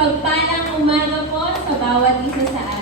mapagpalang umaga po sa bawat isa sa atin.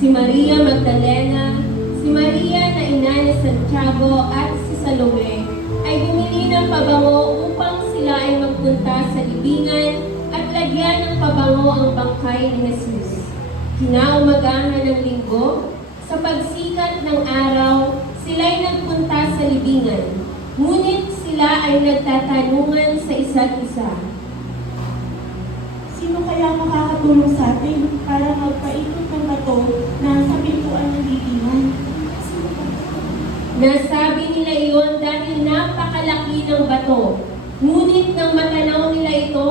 si Maria Magdalena, si Maria na ina ni Santiago at si Salome ay bumili ng pabango upang sila ay magpunta sa libingan at lagyan ng pabango ang bangkay ni Jesus. Kinaumagahan ng linggo, sa pagsikat ng araw, sila'y nagpunta sa libingan. Ngunit sila ay nagtatanungan sa isa't isa. Sino kaya makakatulong sa atin para magpaikot ng bato na sa pintuan ng libingan? Nasabi nila iyon dahil napakalaki ng bato. Ngunit nang matanaw nila ito,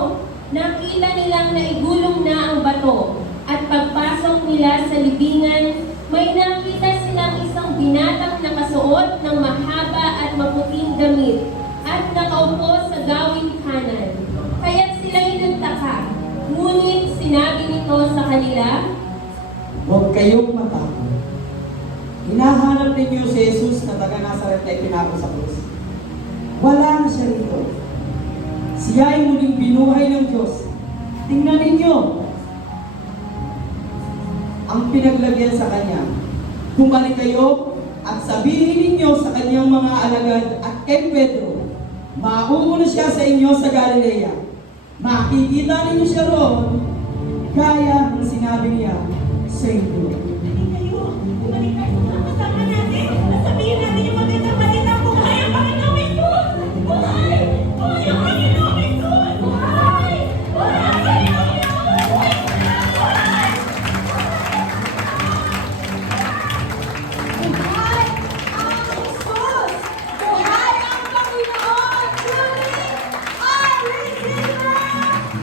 nakita nilang naigulong na ang bato. At pagpasok nila sa libingan, may nakita silang isang binatang nakasuot ng mahaba at maputing damit at nakaupo sa gawing kanan. Kaya't sila'y nagtaka. Ngunit sinabi nito sa kanila, Huwag kayong matakot. Hinahanap ninyo si Jesus na taga Nazaret na ipinako sa krus. Wala na siya rito. Siya ay muling binuhay ng Diyos. Tingnan ninyo ang pinaglagyan sa Kanya. Bumalik kayo at sabihin ninyo sa Kanyang mga alagad at kay Pedro, mauuna siya sa inyo sa Galilea. Makikita ninyo siya roon, gaya ng sinabi niya sa inyo. Bumalik kayo sa mga kasama natin at sabihin natin yung magandang balita. Buhay ang Panginoong Hesus! Buhay! Buhay ang Panginoong Hesus! Buhay! Buhay ang Panginoong Hesus! Buhay! Buhay ang Hesus! Buhay ang Panginoon! Truly, our Redeemer lives!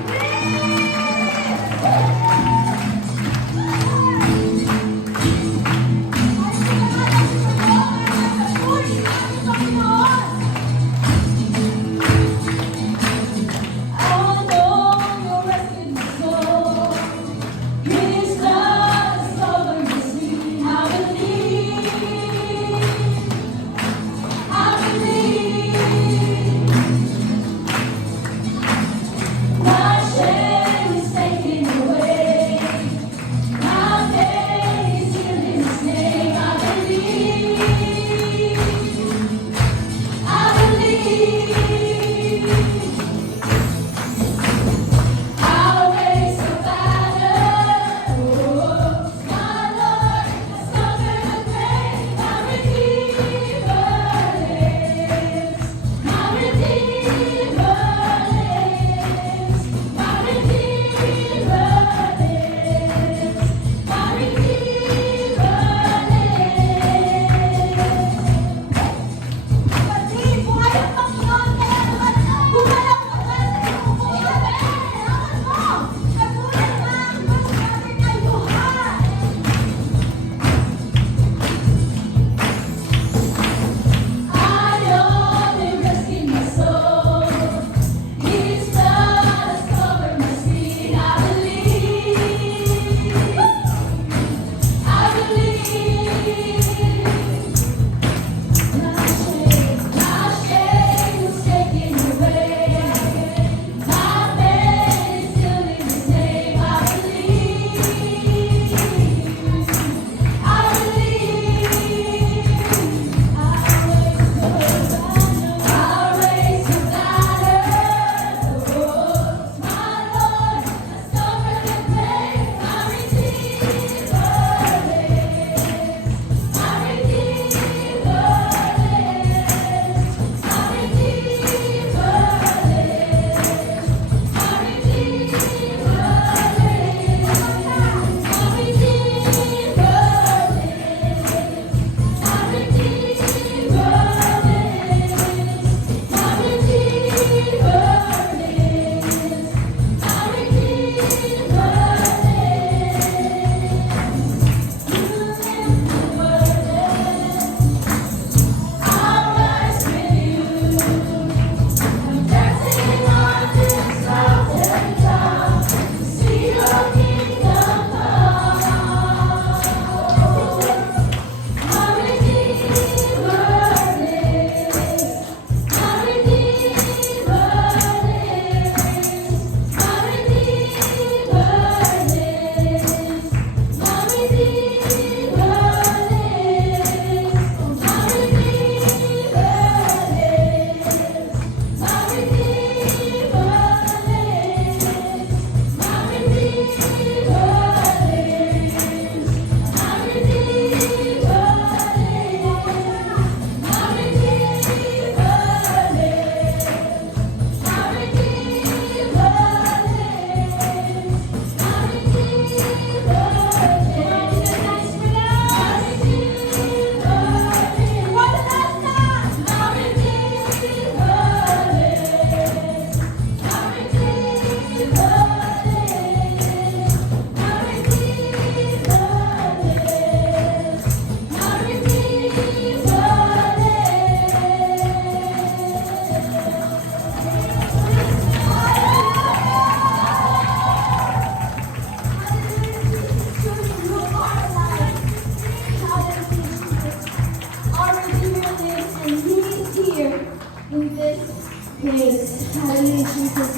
in this place. Hallelujah, Jesus.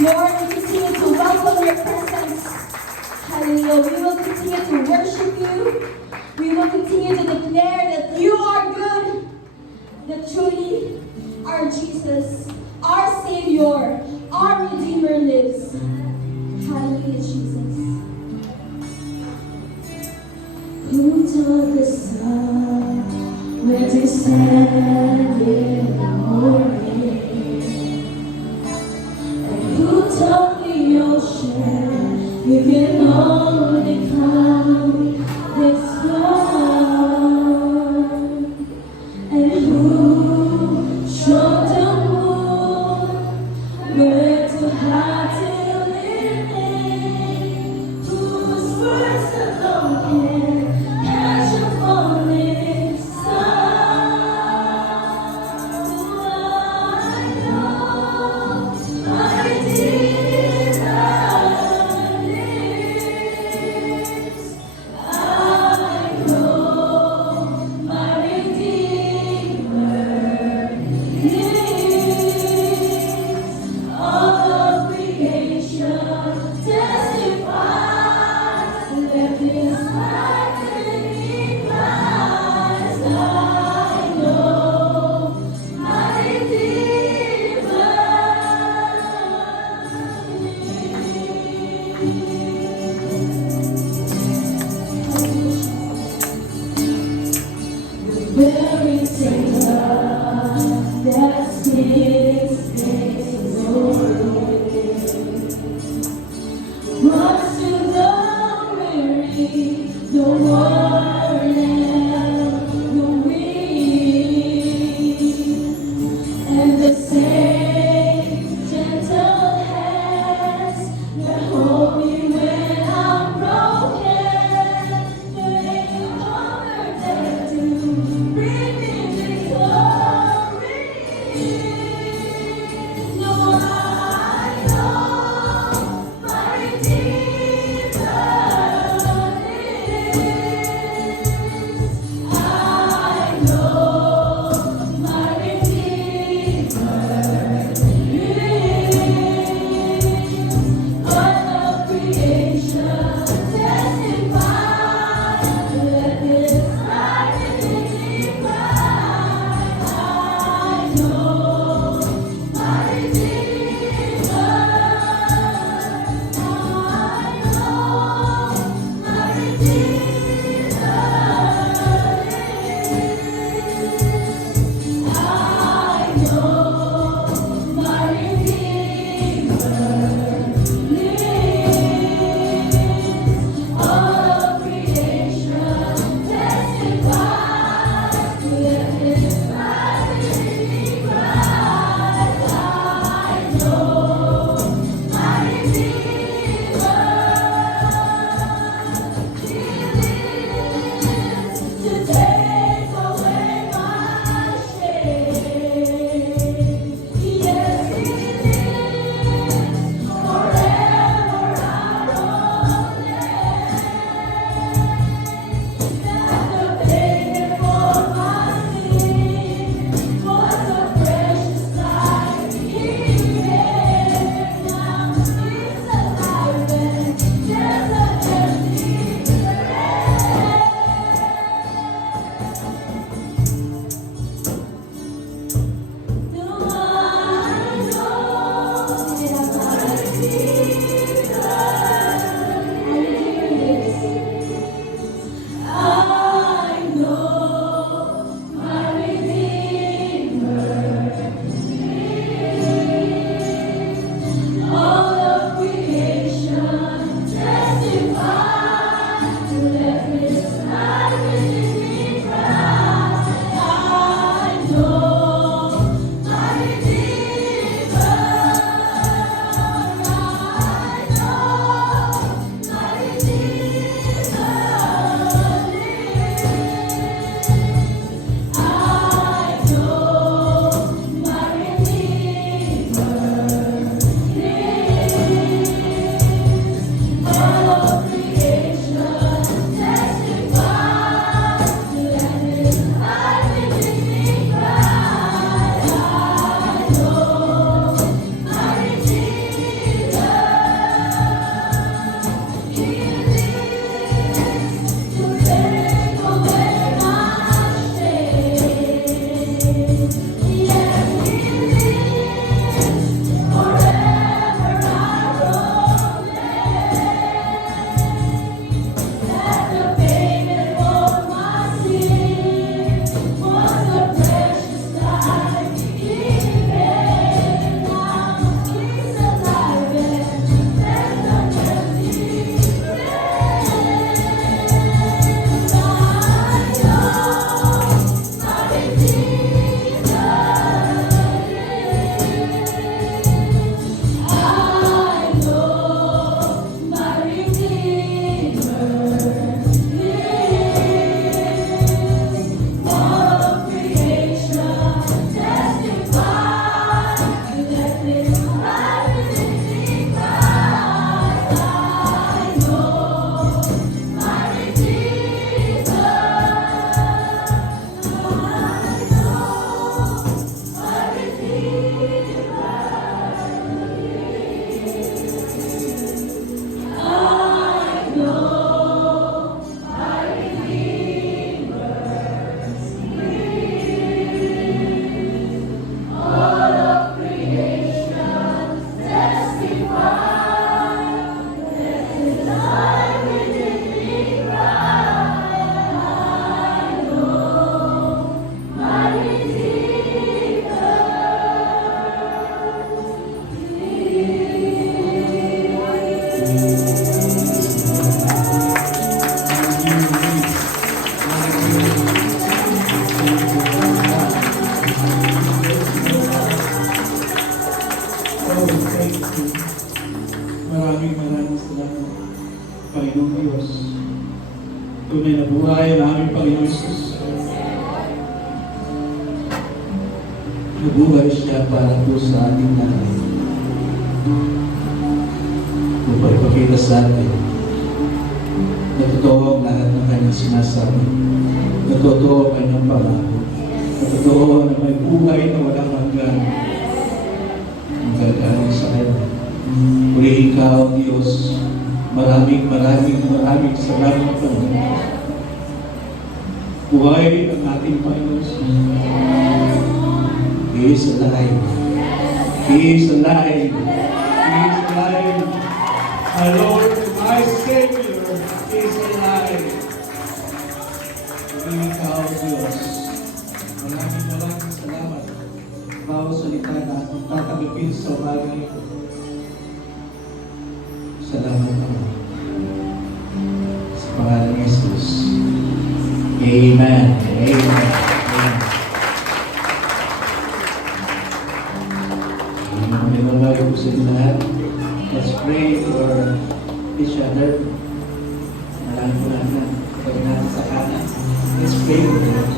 Lord, we continue to welcome your presence. Hallelujah. We will continue to worship you. We will continue to declare that you are good, that truly our Jesus, our Savior, our Redeemer lives. Hallelujah, Jesus. Who told the sun where to stand in the morning? And who told the ocean you can only come this far? And who showed the moon where to hide till it rains? Whose words alone can catch a falling star? nabuhay ang aming Panginoon Jesus. Nabuhay siya para po sa ating lahat. Upang ipakita sa atin na totoo ang lahat ng kanyang sinasabi. Na totoo ang kanyang pangako. Na totoo na may buhay na walang hanggan. Ang gagaling sa kanya. Purihin ka, O Diyos. Maraming salamat, Panginoon. Buhay ang ating Panginoon. He is alive. He is alive. He is alive. My Lord and my Savior is alive. Purihin ka, O Diyos. Maraming salamat. Bawat salita na ating tatanggapin sa bagay. Salamat naman. Sa pangalan ni Jesus. Amen. Amen. Amen. Amen. Po sa inyo lahat. Let's pray for each other. Maraming po natin. Gawin natin sa kanan. Let's pray for them.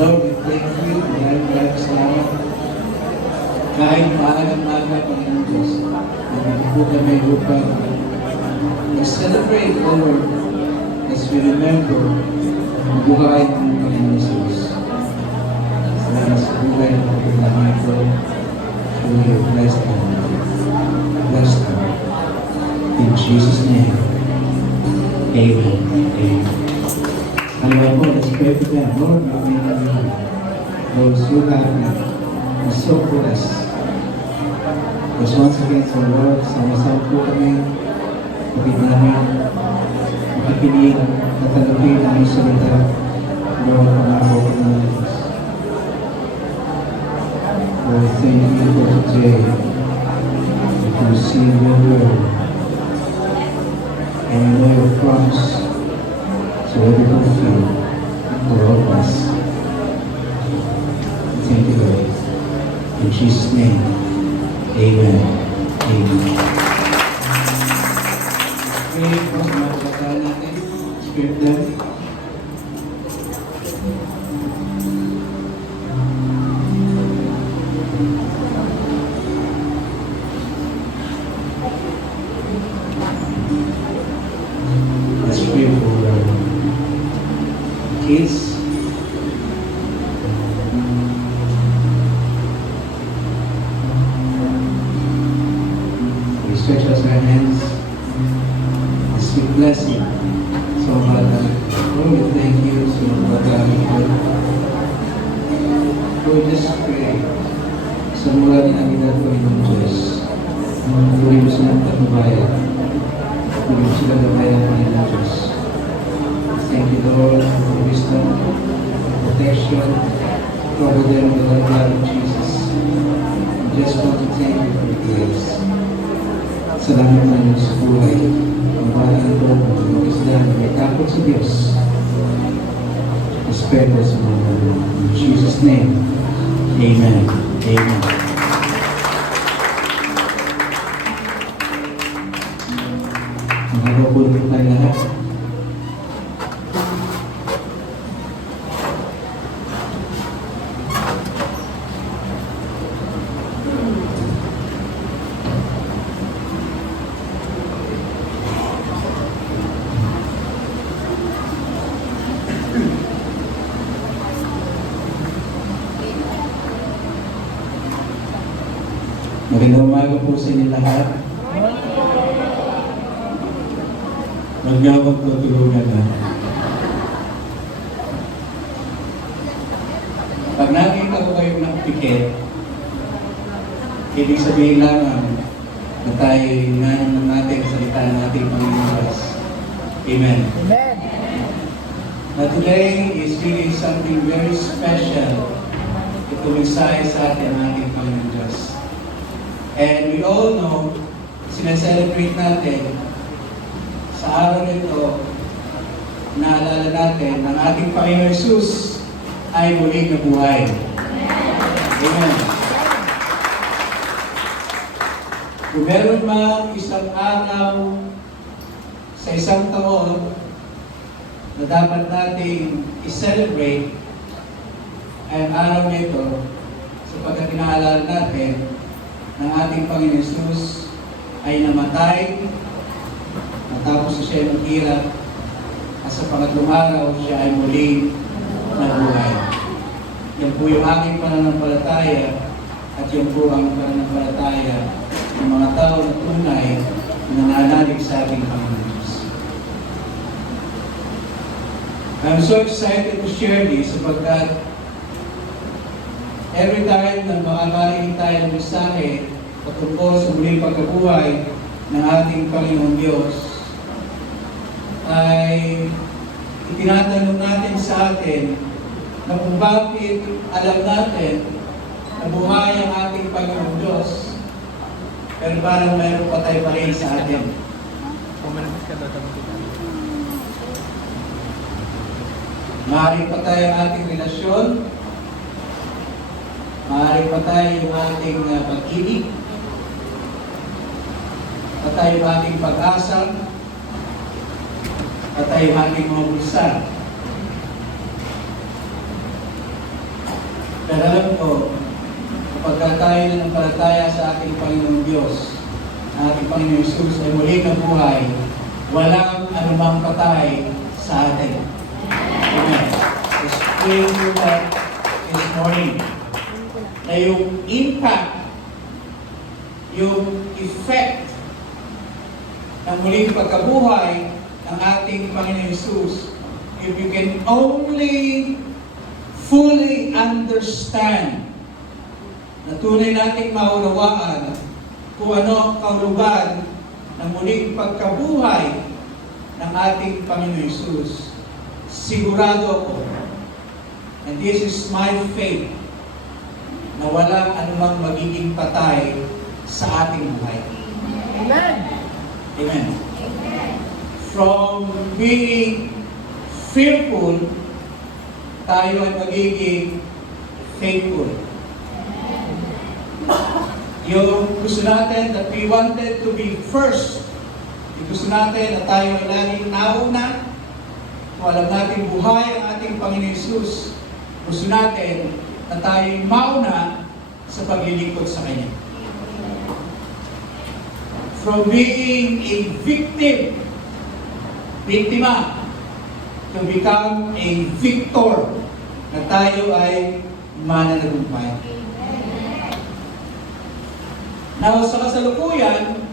Lord, we thank you. Maraming salamat. Kahit maaga-aga, Panginoon Diyos. Nandito po kami upang celebrate, Lord, as we remember ang buhay ng Panginoon Jesus. Salamat sa buhay ng Panginoon ito. Truly bless them. Bless them. In Jesus' name. Amen. Amen. Hanggang po, let's pray for them. Lord, those who have so blessed. Because once again, so Lord, sama-sama po kami kapit namin makikinig at tanggapin ang iyong salita. Lord, pangako ko ng Diyos. Lord, thank you for today to receive your word and we know your promise so every fulfill for all of us. Thank you, Lord. In Jesus' name, amen. Amen. Okay, po sa mga kabataan natin, spirit them. Let's pray for kids. We stretch out our hands. Sweet blessing. So, Father, Lord, we thank you so much, Lord, just pray sa mula ni Anita Panginoon Diyos. Tuloy mo silang tagubayan. Tuloy mo silang gabayan, Panginoon Diyos. Thank you, Lord, for wisdom, protection, cover them with the blood of Jesus. We just want to thank you for your grace. Salamat Panginoon sa buhay. Mabalang ito, mag-isdan, may takot sa Diyos. Respeto sa mga in Jesus' name. Amen. Amen. Magkakabulit tayo lahat. Magandang umaga po sa inyo lahat. Magkawag tutulungan na. Pag nakita ko kayo ng pikit, ibig sabihin lamang na tayo inayon natin, salita natin Panginoon Diyos. Amen. Amen. Now today is really something very special. Ito mensahe sa atin ang ating Panginoon Diyos. And we all know, sinaselebrate natin sa araw nito, naalala natin, ang ating Panginoon Jesus ay muling nabuhay. Amen. Kung meron mang isang araw sa isang taon na dapat nating i-celebrate ay ang araw nito sapagkat inaalala natin ng ating Panginoon Jesus ay namatay matapos siya maghirap at sa pangatlong araw siya ay muling nabuhay. Yan po yung aking pananampalataya at yan po ang pananampalataya ng mga tao na tunay na nananalig sa ating Panginoon Jesus. I'm so excited to share this sapagkat every time na makakarinig tayo ng mensahe patungkol sa muling pagkabuhay ng ating Panginoon Diyos, ay itinatanong natin sa atin na kung bakit alam natin na buhay ang ating Panginoon Diyos, pero parang mayroong patay pa rin sa atin. Maaaring patay ang ating relasyon, maaaring patay yung ating pag-ibig, patay yung ating pag-asa, patay yung ating mga bulsa. Pero alam ko, kapag tayo na ng palataya sa ating Panginoon Diyos, ang ating Panginoon Jesus ay muli na buhay, walang anumang patay sa atin. Amen. Let's pray for that this morning. Na yung impact, yung effect ng muling pagkabuhay ng ating Panginoon Jesus, if you can only fully understand na tunay nating maunawaan kung ano ang kahulugan ng muling pagkabuhay ng ating Panginoon Jesus, sigurado ako, and this is my faith, na walang anumang magiging patay sa ating buhay. Amen. Amen. From being fearful, tayo ay magiging faithful. Yung gusto natin that we wanted to be first, yung gusto natin na tayo ay laging nauna, kung alam natin buhay ang ating Panginoon Jesus, gusto natin na tayo ay mauna sa paglilingkod sa Kanya. From being a victim, biktima, to become a victor, na tayo ay mananagumpay. Now, sa kasalukuyan,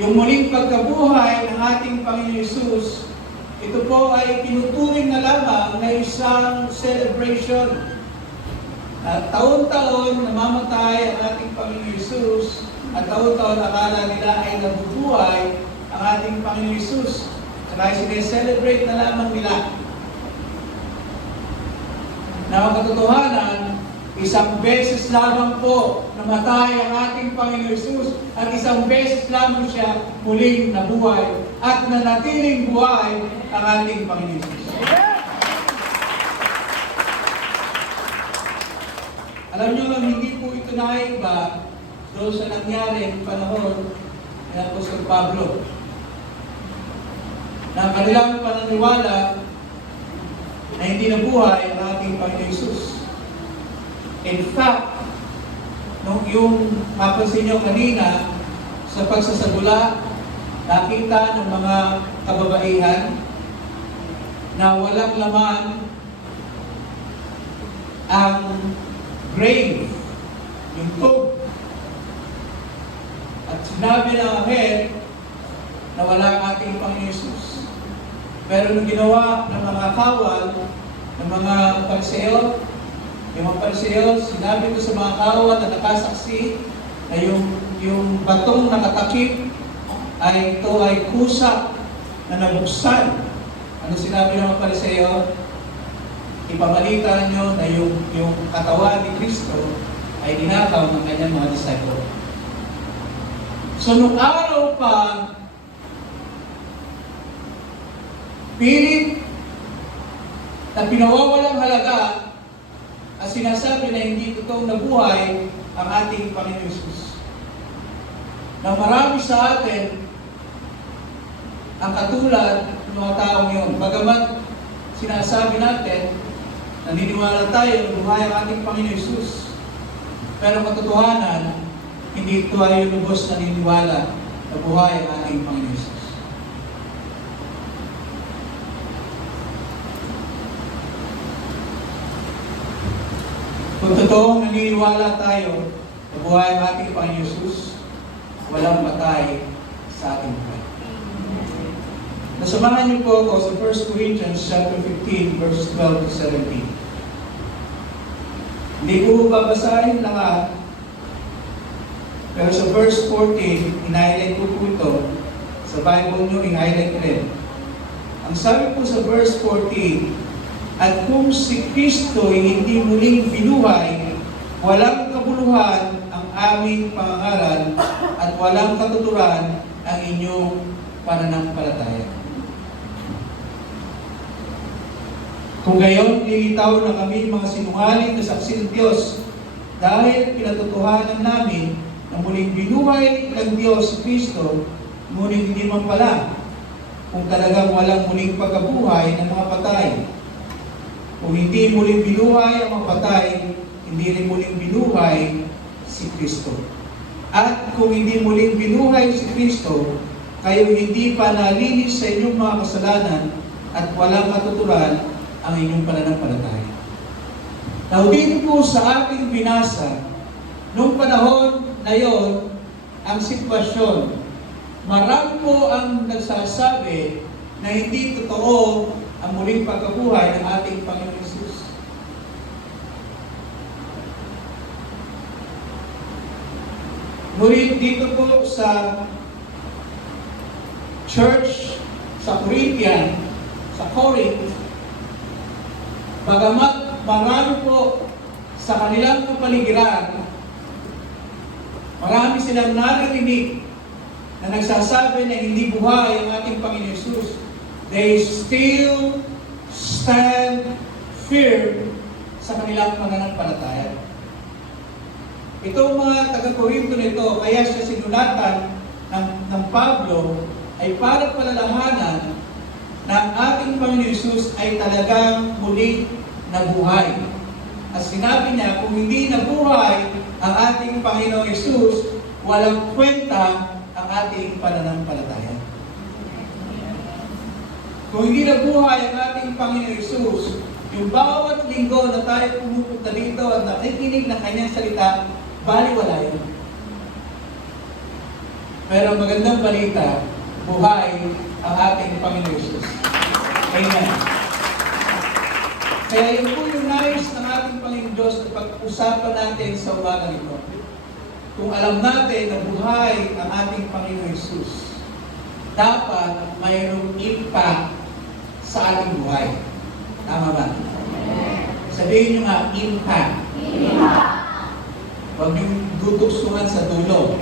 yung muling pagkabuhay ng ating Panginoon Jesus, ito po ay tinuturing na lamang na isang celebration. At taon-taon namamatay ang ating Panginoon Jesus, at taon-taon akala nila ay nabubuhay ang ating Panginoon Jesus. Saka sineselebrate na lamang nila. Na ang katotohanan, isang beses lamang po namatay ang ating Panginoon Jesus at isang beses lamang siya muling nabuhay at nanatiling buhay ang ating Panginoon Jesus. Alam niyo, hindi po ito naiba doon sa nangyari panahon ni Apostol Pablo, na kanilang pananiwala na hindi nabuhay ang ating Panginoon Jesus. In fact, nung yung mapansin nyo kanina sa pagsasagula, nakita ng mga kababaihan na walang laman ang grave, yung tomb. At sinabi ng anghel na wala ang ating Panginoon Jesus. Pero nung ginawa ng mga kawal, ng mga Pariseo, yung mga Pariseo, sinabi ko sa mga kawal na nakasaksi na yung batong nakatakip ay ito ay kusa na nabuksan. Ano sinabi ng mga Pariseo? Ipamalitan nyo na yung katawan ni Kristo ay dinakaw ng kanyang mga disciple. So nung araw pa, pilit na pinawawalang halaga at sinasabi na hindi totoong nabuhay ang ating Panginoon Jesus. Na marami sa atin ang katulad yung mga taong yun. Bagamat sinasabi natin, naniniwala tayo na buhay ang ating Panginoon Hesus. Pero katotohanan, hindi tayo lubos naniniwala na buhay ang ating Panginoon Hesus. Kung totoong naniniwala tayo na buhay ang ating Panginoon Hesus, walang patay sa ating buhay. Nasamahan niyo po ako sa 1 Corinthians chapter 15, verses 12 to 17. Hindi ko babasahin lahat, pero sa verse 14, in-highlight ko po ito. Sa Bible niyo, in-highlight rin. Ang sabi po sa verse 14, at kung si Kristo ay hindi muling binuhay, walang kabuluhan ang aming pangangaral at walang katuturan ang inyong pananampalataya. Kung gayon, lilitaw na kami mga sinungaling na saksi ng Diyos dahil pinatotohanan namin na muling binuhay ng Diyos si Kristo, ngunit hindi man pala kung talagang walang muling pagkabuhay ng mga patay. Kung hindi muling binuhay ang mga patay, hindi rin muling binuhay si Kristo. At kung hindi muling binuhay si Kristo, kayo hindi pa nalinis sa inyong mga kasalanan at walang katuturan ang inyong pananampalataya. Now, dito po sa ating binasa, noong panahon na yon, ang sitwasyon, marami po ang nagsasabi na hindi totoo ang muling pagkabuhay ng ating Panginoon Hesus. Ngunit dito po sa church, sa Corinthian, sa Corinth, bagamat marami po sa kanilang kapaligiran, marami silang narinig na nagsasabi na hindi buhay ang ating Panginoon Hesus, they still stand firm sa kanilang pananampalataya. Itong mga taga-Korinto nito, kaya siya sinulatan ng Pablo, ay para palalahanan na ang ating Panginoon Hesus ay talagang muling nabuhay. At sinabi niya, kung hindi nabuhay ang ating Panginoon Hesus, walang kwenta ang ating pananampalataya. Kung hindi nabuhay ang ating Panginoon Hesus, yung bawat linggo na tayo pumupunta dito at nakikinig ng kanyang salita, baliwala yun. Pero magandang balita, buhay ang ating Panginoon Hesus. Amen. Kaya yun po yung nais ng ating Panginoon Diyos na pag-usapan natin sa umaga nito. Kung alam natin na buhay ang ating Panginoon Hesus, dapat mayroong impact sa ating buhay. Tama ba? Sabihin nyo nga, impact. Huwag yung duduksungan sa dulo.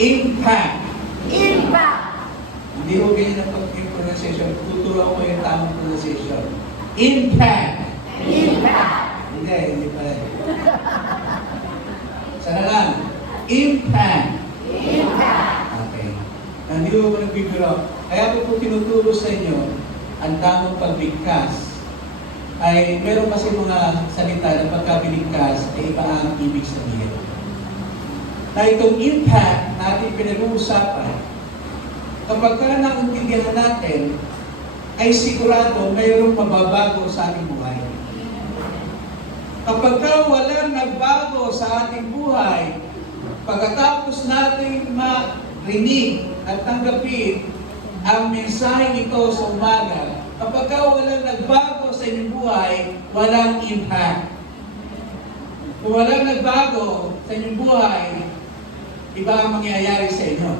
Impact. Hindi ko ganyan ang pronunciation. Tuturuan ko yung tamang pronunciation. Impact. Hindi pala. Sana lang. Impact. Okay. Hindi ko nagbibiro. Kaya po tinuturo sa inyo ang tamang pagbigkas ay meron kasi mga salita na pagkabiligkas ay iba ang ibig sabihin. Na itong impact na ating pinag-uusapan, kapag ka naintindihan natin, ay sigurado mayroong mababago sa ating buhay. Kapag ka walang nagbago sa ating buhay, pagkatapos natin marinig at tanggapin ang mensaheng ito sa umaga, kapag ka walang nagbago sa inyong buhay, walang impact. Kung walang nagbago sa inyong buhay, iba ang mangyayari sa inyo.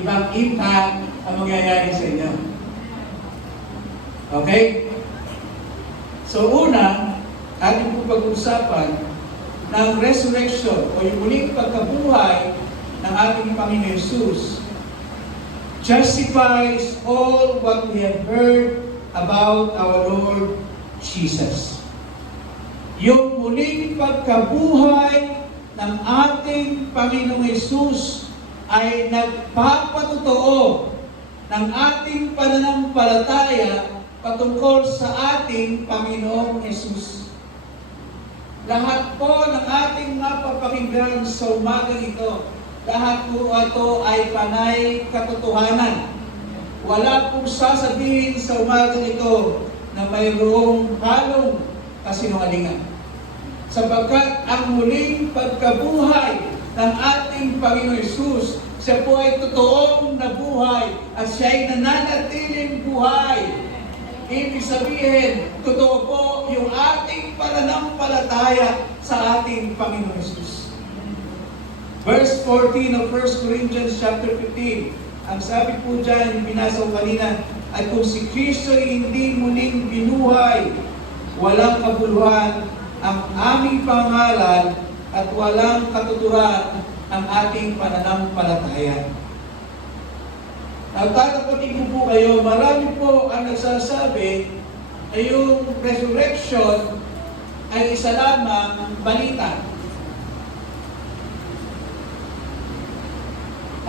Ibang impact ang mangyayari sa inyo. Okay? So una, ating po pag-usapan ng resurrection o yung muling pagkabuhay ng ating Panginoon Hesus justifies all what we have heard about our Lord Jesus. Yung muling pagkabuhay ng ating Panginoong Hesus ay nagpapatotoo ng ating pananampalataya patungkol sa ating Panginoong Hesus. Lahat po ng ating napapakinggan sa umagang ito, lahat po ito ay panay katotohanan. Wala pong sasabihin sa umagang ito na mayroong halong kasinungalingan. Sapagkat ang muling pagkabuhay ng ating Panginoon Hesus, siya po ay totoong nabuhay at siya ay nananatiling buhay. Ibig sabihin, totoo po yung ating pananampalataya sa ating Panginoon Hesus. Verse 14 of 1 Corinthians chapter 15, ang sabi po dyan, yung binasa ko kanina, ay kung si Kristo ay hindi muling binuhay, walang kabuluhan ang aming pangalan at walang katuturan ang ating pananampalataya. Nagtatapatin ko po kayo, marami po ang nagsasabi na yung resurrection ay isa lamang balita.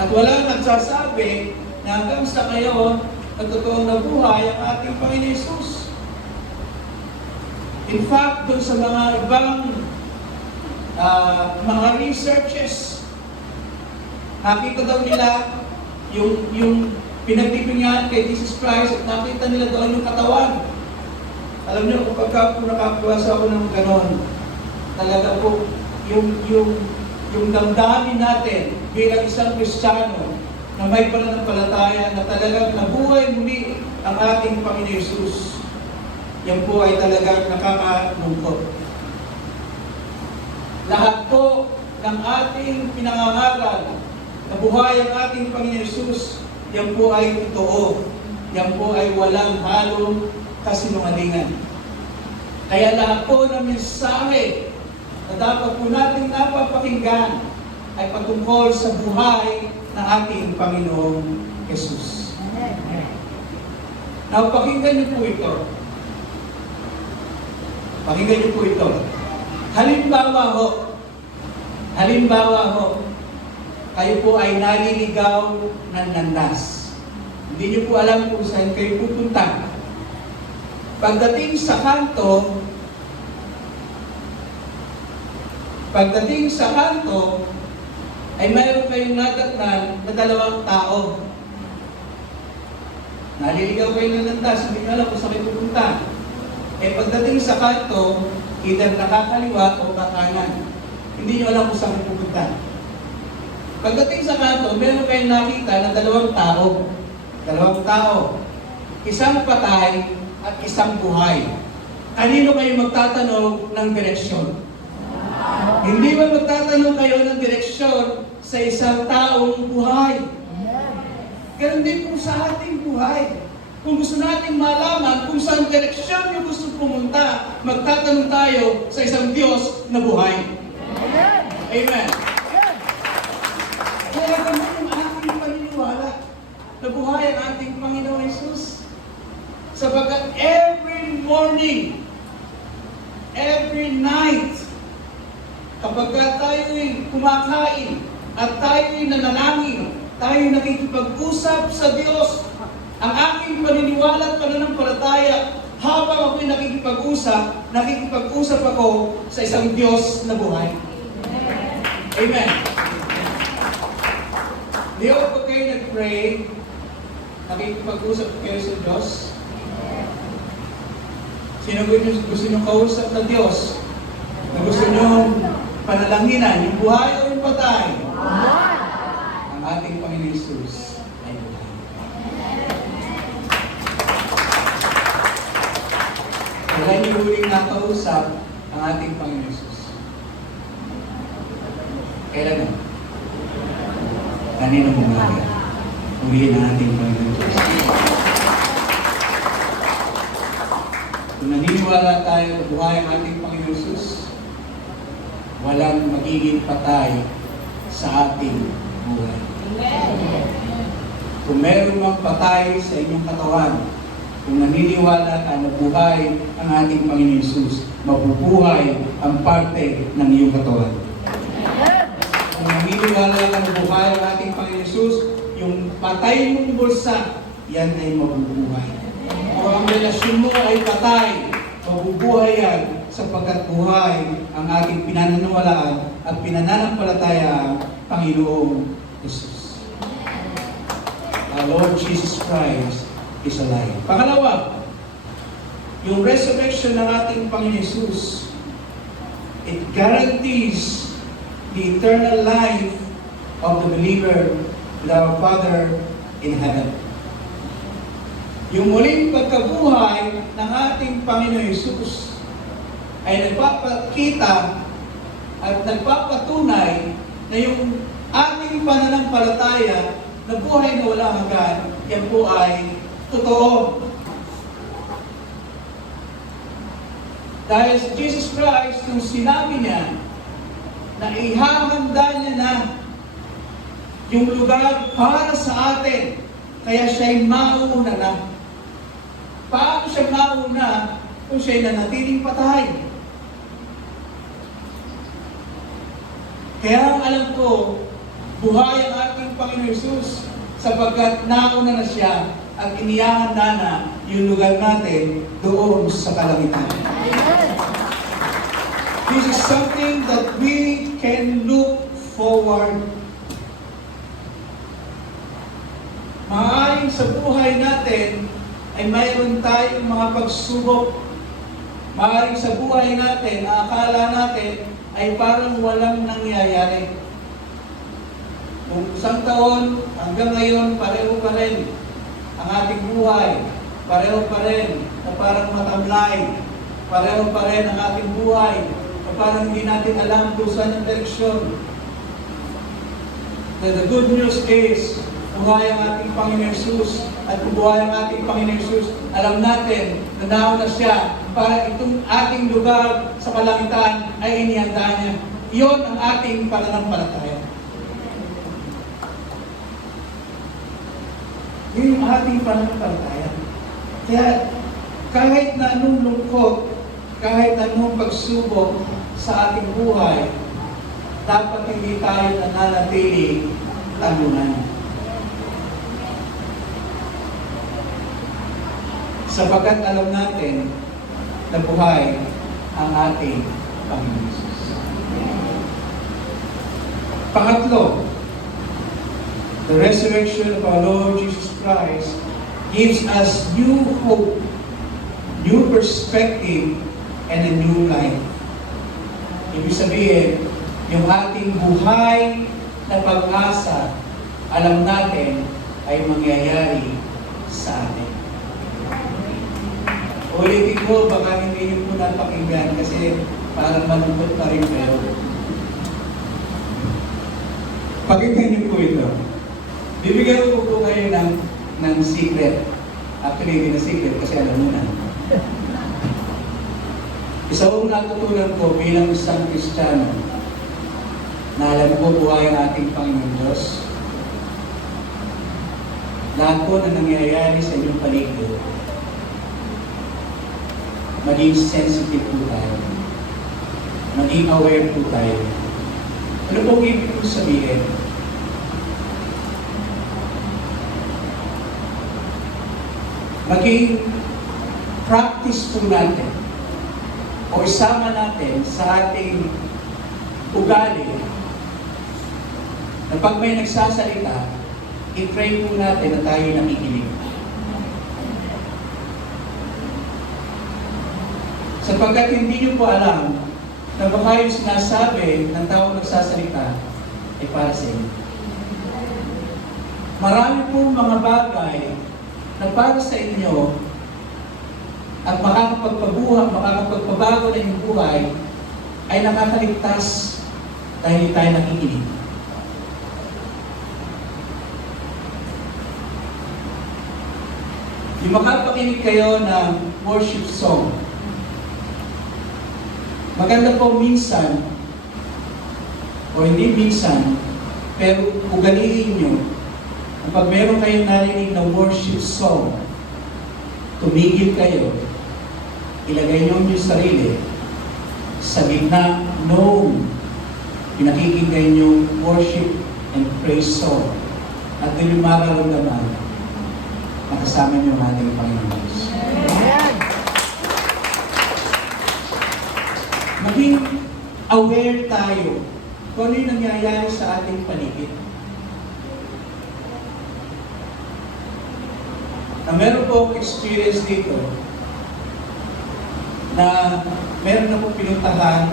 At walang nagsasabi na hanggang sa ngayon, na totoong nabuhay ang ating Panginoon Hesus. In fact, doon sa mga ibang mga researches, nakita daw nila yung pinagtipingan kay Jesus Christ at nakita nila doon yung katawan. Alam niyo, kapag po nakapuwasa ako ng ganon, talaga po, yung damdamin natin bilang isang Kristiyano na may pananampalataya na talagang nabuhay muli ang ating Panginoon Hesus. Yan po ay talagang nakakalungkot. Lahat po ng ating pinangangaral na buhay ang ating Panginoon Hesus, yan po ay totoo. Yan po ay walang halong kasinungalingan. Kaya lahat po ng mensahe na dapat po natin napapakinggan ay patungkol sa buhay ng ating Panginoong Hesus. Now, pakinggan niyo po ito. Pakinggan niyo po ito. Halimbawa ho, kayo po ay naliligaw ng landas. Hindi niyo po alam kung saan kayo pupunta. Pagdating sa kanto, ay mayroon kayong nadatnan na dalawang tao. Naliligaw kayo ng landas, hindi niyo alam kung saan kayo pupunta. Pagdating sa kanto, either nakakaliwa o kakanan. Hindi niyo alam kung saan kayo pupunta. Pagdating sa kanto, meron kayong nakita na dalawang tao. Isang patay at isang buhay. Kanino kayo magtatanong ng direksyon? Hindi ba magtatanong kayo ng direksyon sa isang taong buhay? Ganun din po sa ating buhay. Kung gusto natin malaman kung saan direksyon yung gusto pumunta, magtatanong tayo sa isang Diyos na buhay. Amen. Kaya naman yung ating paniniwala na buhay ang ating Panginoon Hesus. Sapagkat every morning, every night, kapag tayo'y kumakain at tayo'y nanalangin, tayo'y nakikipag-usap sa Diyos, ang aking paniniwala at pananampalataya, habang ako'y nakikipag-usap ako sa isang Diyos na buhay. Amen. Di ba pag kayo nag-pray, nakikipag-usap kayo sa Diyos? Sino gusto nyo kausap na Diyos? Na gusto nyo panalanginan, yung buhay o yung patay? Ang ating Panginoon Hesus ay buhay. Kailan niyo huling nakausap ang ating Panginoon Hesus? Kailan mo? Kanino bumaga? Ulihin ang ating Panginoon Hesus. Kung naniniwala tayo na buhay ang ating Panginoon Hesus, walang magiging patay sa ating buhay. Kung meron mang patay sa inyong katawan, kung naniniwala ka na buhay ang ating Panginoon Hesus, mabubuhay ang parte ng iyong katawan. Kung naniniwala ka na buhay ang ating Panginoon Jesus, yung patay mong bulsa, yan ay mabubuhay. Kung ang relasyon mo ay patay, mabubuhay yan sapagkat buhay ang ating pinananawalaan at pinananampalataya Panginoong Jesus. Our Lord Jesus Christ is alive. Pangalawa, yung resurrection ng ating Panginoon Jesus, it guarantees the eternal life of the believer with our Father in heaven. Yung muling pagkabuhay ng ating Panginoon Jesus ay nagpapakita at nagpapatunay na yung ating pananampalataya na buhay na walang hanggan, yan po ay totoo. Dahil si Jesus Christ, nung sinabi niya na ihahanda niya na yung lugar para sa atin, kaya siya'y mauna na. Paano siya mauna kung siya'y nanatiling patay? Kaya ang alam ko, buhay ang ating Panginoon Jesus sapagkat nauna na siya at inihahanda na yung lugar natin doon sa kalangitan. This is something that we can look forward. Maaaring sa buhay natin ay mayroon tayong mga pagsubok. Maaaring sa buhay natin, akala natin ay parang walang nangyayari. Kung isang taon hanggang ngayon, pareho pa rin ang ating buhay. Pareho pa rin na parang matamlay. Pareho pa rin ang ating buhay na parang hindi natin alam kung saan ang direksyon. The good news is, buhay ang ating Panginoon Jesus at kung buhay ang ating Panginoon Jesus, alam natin na nauna siya para itong ating lugar sa kalangitan ay inihanda niya. Iyon ang ating pananampalataya. Yun yung ating pananampalataya. Kaya kahit na anong lungkot, kahit anong pagsubok sa ating buhay, dapat hindi tayo nananatiling talunan. Sapagkat alam natin na buhay ang ating Panginoon Jesus. Pangatlo, the resurrection of our Lord Jesus Christ gives us new hope, new perspective, and a new life. Ibig sabihin, yung ating buhay na pag-asa, alam natin ay mangyayari sa atin. Ulitin ko, baka hindi nyo po napakinggan kasi parang malungkot pa rin pero pakinggan nyo po ito. Bibigyan ko po kayo ng secret. Actually, hindi na secret kasi alam mo na. Isa kong natutunan ko bilang isang Kristiyano na alam ko buhay ang ating Panginoon Diyos. Lahat po na nangyayari sa inyong paligid, maging sensitive po tayo. Maging aware po tayo. Ano pong ibig po sabihin? Maging practice po natin o isama natin sa ating ugali na pag may nagsasalita, i-pray po natin na tayo nakikinig. Sapagkat hindi nyo po alam na baka yung sinasabi ng taong nagsasalita ay para sa inyo. Marami pong mga bagay na para sa inyo at makakapagpabago na yung buhay ay nakakaligtas dahil tayo nakikinig. Yung makapakinig kayo ng worship song, maganda po minsan, o hindi minsan, pero ugaliin nyo, kapag meron kayong narinig na worship song, tumigil kayo, ilagay nyo yung sarili sa gitna noong pinakikinggan yung worship and praise song. At doon yung mararamdaman, makasama niyo ang ating Panginoon Diyos. Maging aware tayo kung ano yung nangyayari sa ating paligid. Na meron po akong experience dito na meron akong pinuntahan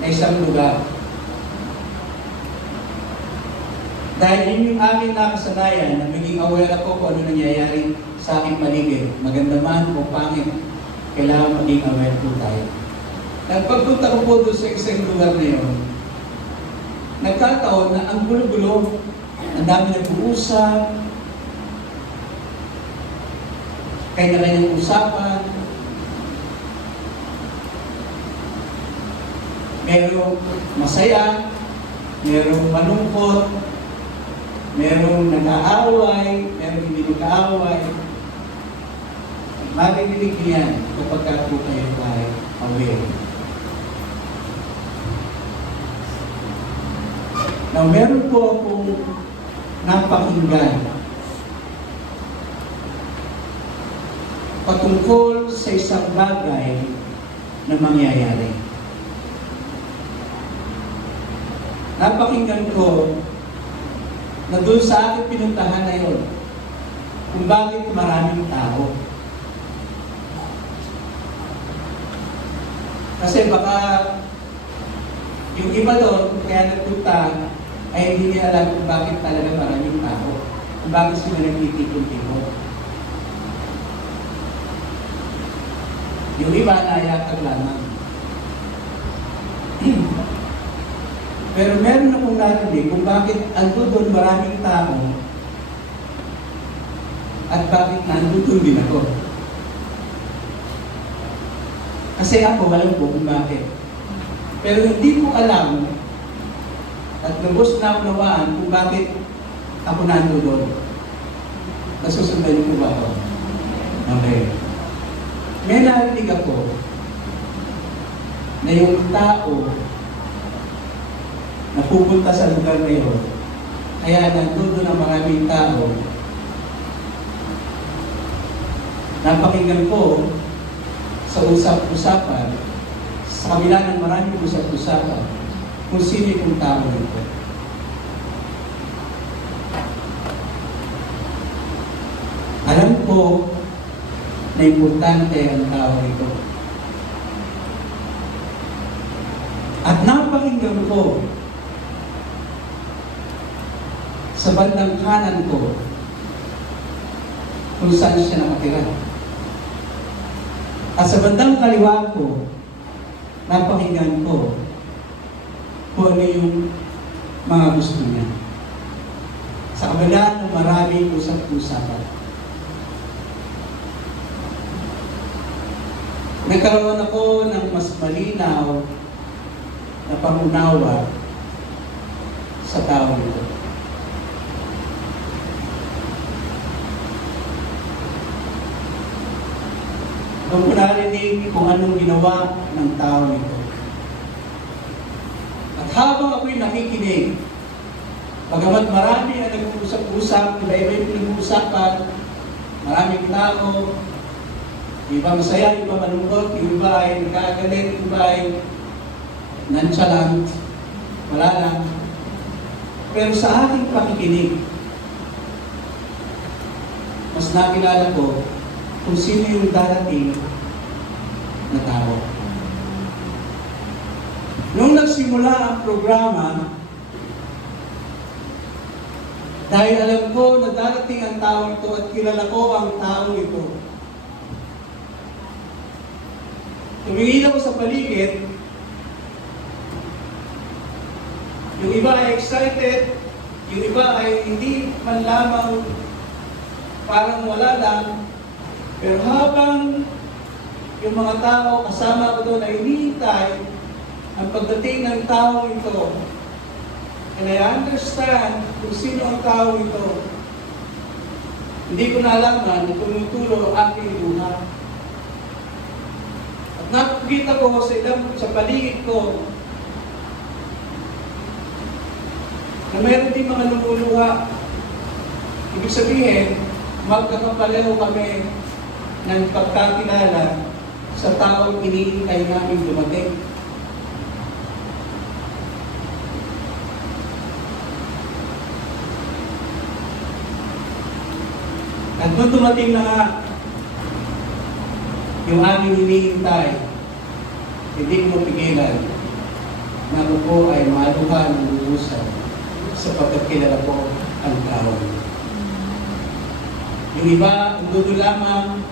na isang lugar. Dahil yun yung aming nakasanayan na maging aware ako kung ano nangyayari sa aking paligid. Maganda man o pangit, kailangan maging aware po tayo. Nagpagpunta ko po doon sa isang lugar na yun, nagkataon na ang gulo-gulo, ang dami nag-uusap, kanya-kanyang usapan, merong masaya, merong malungkot, merong nag-aaway, merong hindi nag-aaway. Maririnig niyan kapag po kayo ay aware. Now, meron po akong napakinggan patungkol sa isang bagay na mangyayari. Napakinggan ko na doon sa aking pinuntahan na yun, kung bakit maraming tao. Kasi baka yung iba doon, kaya nagpunta, ay hindi nila alam kung bakit talaga maraming tao. Kung bakit sila nagtitipon-tipon. Yung iba naayakag lamang. Pero meron akong narinig kung bakit ando doon maraming tao at bakit nandun din ako. Kasi ako, alam ko kung bakit. Pero hindi ko alam at lubos na unawaan kung bakit ako nandun doon. Nasusundan niyo po ba ako? Okay. May narinig ako na yung tao na pupunta sa lugar na yun, kaya nandun ang maraming tao. Napakinggan ko sa usap-usapan, sa kabila ng maraming usap-usapan, kung sino yung tao nito. Alam ko na importante ang tao nito. At napakinggan ko sa bandang kanan ko kung saan siya nakatira. At sa bandang kaliwa ko, napakinggan ko kung ano yung mga gusto niya. Sa kabila ng maraming usap-usapan. Nagkaroon ako ng mas malinaw na pangunawa sa tao nito. Doon ko narinig kung anong ginawa ng tao nito. At habang ako'y nakikinig, bagamat marami ang nag-uusap-usap, iba-iba yung pinag-uusapan, maraming tao, iba masaya, iba malungkot, yung iba ay nagkagalit, yung iba ay nonchalant, wala lang. Pero sa aking pakikinig, mas nakilala ko kung sino yung darating na tao. Nung nagsimula ang programa, dahil alam ko na darating ang tao ito at kilala ko ang tao ito, tumingin ako sa paligid, yung iba ay excited, yung iba ay hindi man lamang parang wala lang, pero habang yung mga tao kasama ko doon ay hinihintay ang pagdating ng tao ito, and I understand kung sino ang tao ito, hindi ko nalaman na tumutulong ang aking buhay. At nakikita ko sa paligid ko na meron din mga lumuluha. Ibig sabihin, magkakapareho kami ng pagkakilala sa taong iniintay namin dumating. At nung dumating na nga, yung aming hinihintay, hindi mo pigilan na ako po ay maluha ng lubusan sapagkat kilala ko ang tao. Yung iba, ang dulo lamang,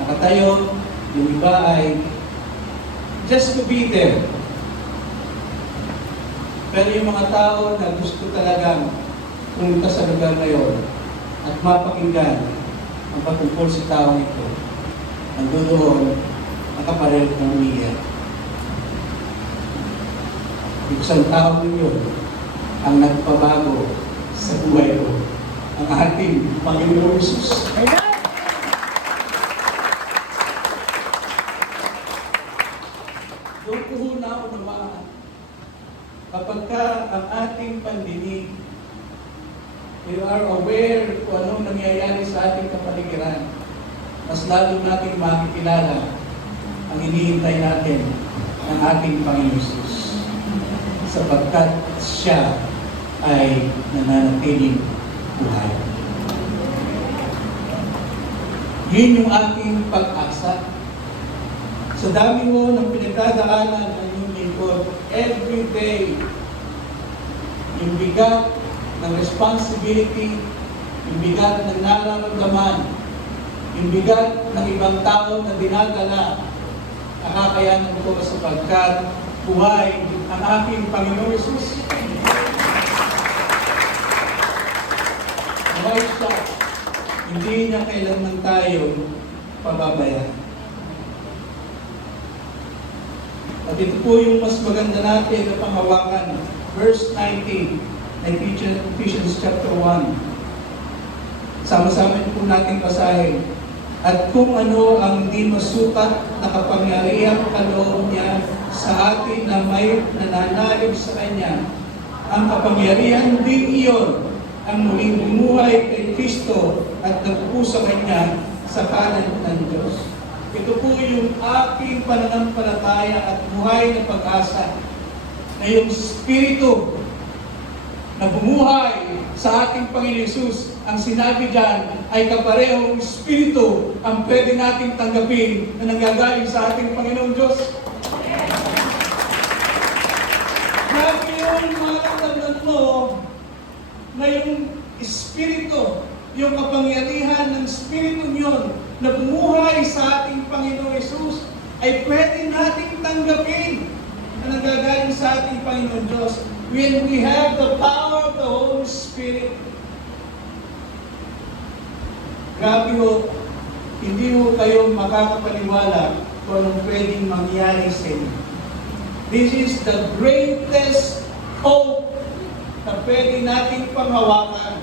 nakatayo, yung iba ay just to be there. Pero yung mga tao na gusto talagang pumunta sa lugar na yun at mapakinggan ang patungkol sa tao ito, ang doon nakapareho ng umiyak. Yung isang tao yun ang nagpabago sa buhay ko, ang ating Panginoon Jesus. Doon ko na unawaan, kapag ka ang ating pandinig, we are aware kung anong nangyayari sa ating kapaligiran, mas lalo natin makikilala ang hinihintay natin ng ating Panginoon Jesus, sapagkat siya ay nananatiling buhay. Yun yung ating pag-asa. Sa dami mo ng pinagdadaanan ng iyong lingkod, every day, yung bigat ng responsibility, yung bigat ng nararamdaman, yung bigat ng ibang tao na dinadala, nakakayanan ko sapagkat buhay ang aking Panginoon Jesus. Buhay siya. Hindi niya kailanman tayo pababayaan. At ito po yung mas maganda natin na panghawakan. Verse 19, Ephesians chapter 1. Sama-sama po natin basahin. At kung ano ang hindi masukat na kapangyarihan kaloob niya sa atin na may nananalig sa Kanya, ang kapangyarihan din iyon ang muling bumuhay kay Kristo at nagpo sa Kanya sa kanan ng Diyos. Ito po yung aking pananampalataya at buhay na pag-asa na yung Espiritu na bumuhay sa ating Panginoon Jesus, ang sinabi dyan ay kaparehong Espiritu ang pwede nating tanggapin na nanggagaling sa ating Panginoong Diyos. Grabe yung mararamdaman mo na yung Espiritu, yung kapangyarihan ng Espiritu yun na bumuhay sa ating Panginoon Jesus ay pwede nating tanggapin na nanggagaling sa ating Panginoon Diyos when we have the power of the Holy Spirit. Grabe ho, hindi ho kayo makakapaniwala kung anong pwedeng mangyari sa inyo. This is the greatest hope na pwede nating panghawakan,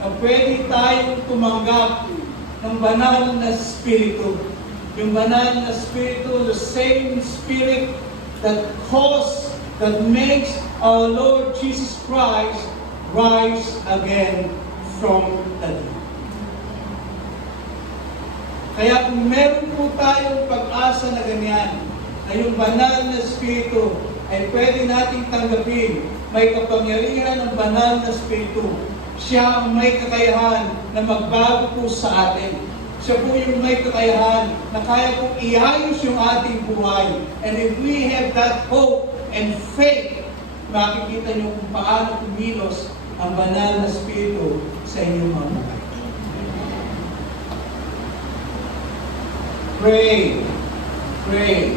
na pwede tayong tumanggap ng banal na Espiritu. Yung banal na Espiritu, the same Spirit that makes our Lord Jesus Christ rise again from the dead. Kaya kung meron po tayong pag-asa na ganyan, na yung banal na Espiritu ay pwede nating tanggapin, may kapangyarihan ng banal na Espiritu. Siya ang may kakayahan na magbago po sa atin. Siya po yung may kakayahan na kaya pong iayos yung ating buhay. And if we have that hope and faith, makikita niyo kung paano kumilos ang banal na Espiritu sa inyong mga buhay. Pray. Pray.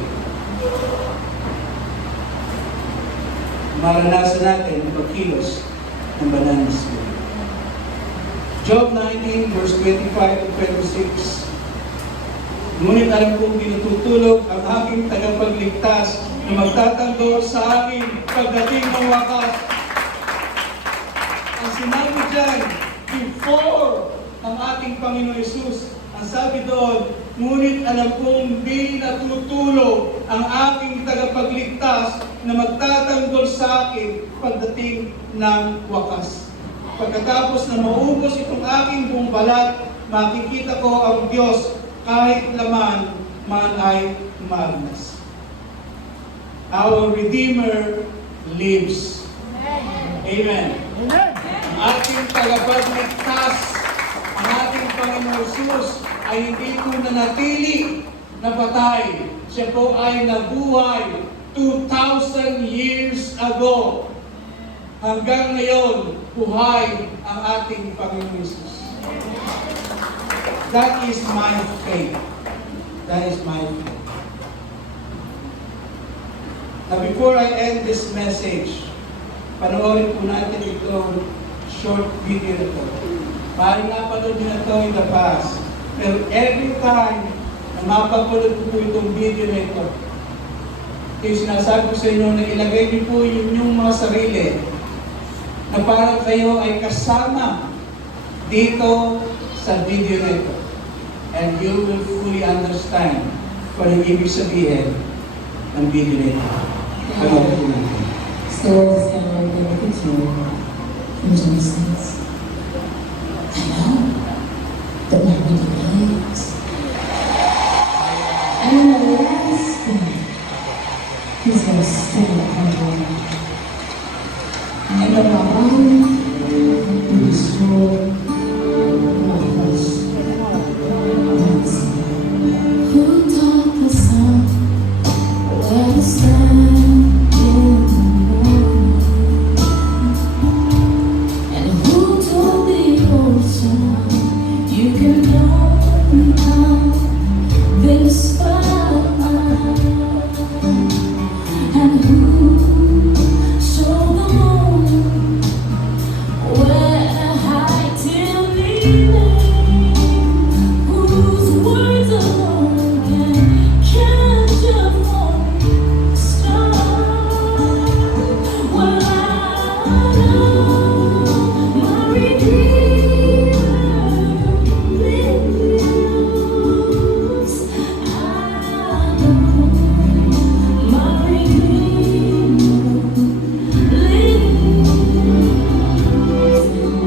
Maranasan natin ang pagkilos ng banal na Espiritu. Job 19, verse 25 to 26. Ngunit alam kong tinutulog ang aking tagapagligtas na magtatanggol sa akin pagdating ng wakas. Ang sinabi dyan, before ang ating Panginoon Jesus, ang sabi doon, Ngunit alam kong di natutulog ang aking tagapagligtas na magtatanggol sa akin pagdating ng wakas. Pagkatapos na maubos itong aking buong balat, makikita ko ang Diyos kahit laman man ay maagnas. Our Redeemer lives. Amen. Ang ating tagapagligtas, ang ating Panginoon Jesus ay hindi po nanatili na patay. Siya po ay nabuhay 2,000 years ago. Hanggang ngayon, buhay ang ating Panginoon Jesus. That is my faith. That is my faith. Now before I end this message, panoorin po natin itong short video na ito. Maaaring napanood nyo na ito in the past. Pero every time na mapapanood po itong video na ito, yung sinasabi ko sa inyo na ilagay niyo po yung inyong mga sarili na parang kayo ay kasama dito sa video na ito. And you will fully understand kung anong ibig sabihin ng video na ito. Panoorin po natin. So what is going on with you in Genesis? I know that my reading lives. And in the last thing, he's going to stand upon the land. And when my body will be destroyed, my flesh will see. Who taught the sun where to stand? You can know this far, and who showed the moon where to hide till evening, whose words alone can catch a falling star. Well, I know my Redeemer lives. I know my Redeemer lives.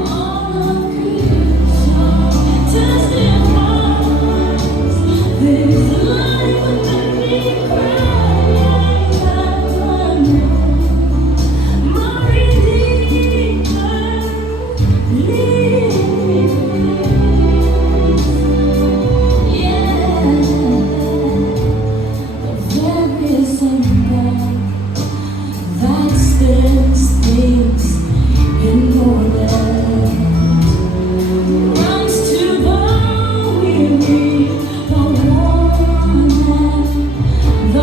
All of creation testifies there's life underneath Christ. I know my Redeemer lives. Yeah, the very symbol that stirs things in order runs to the weary, the worn, and the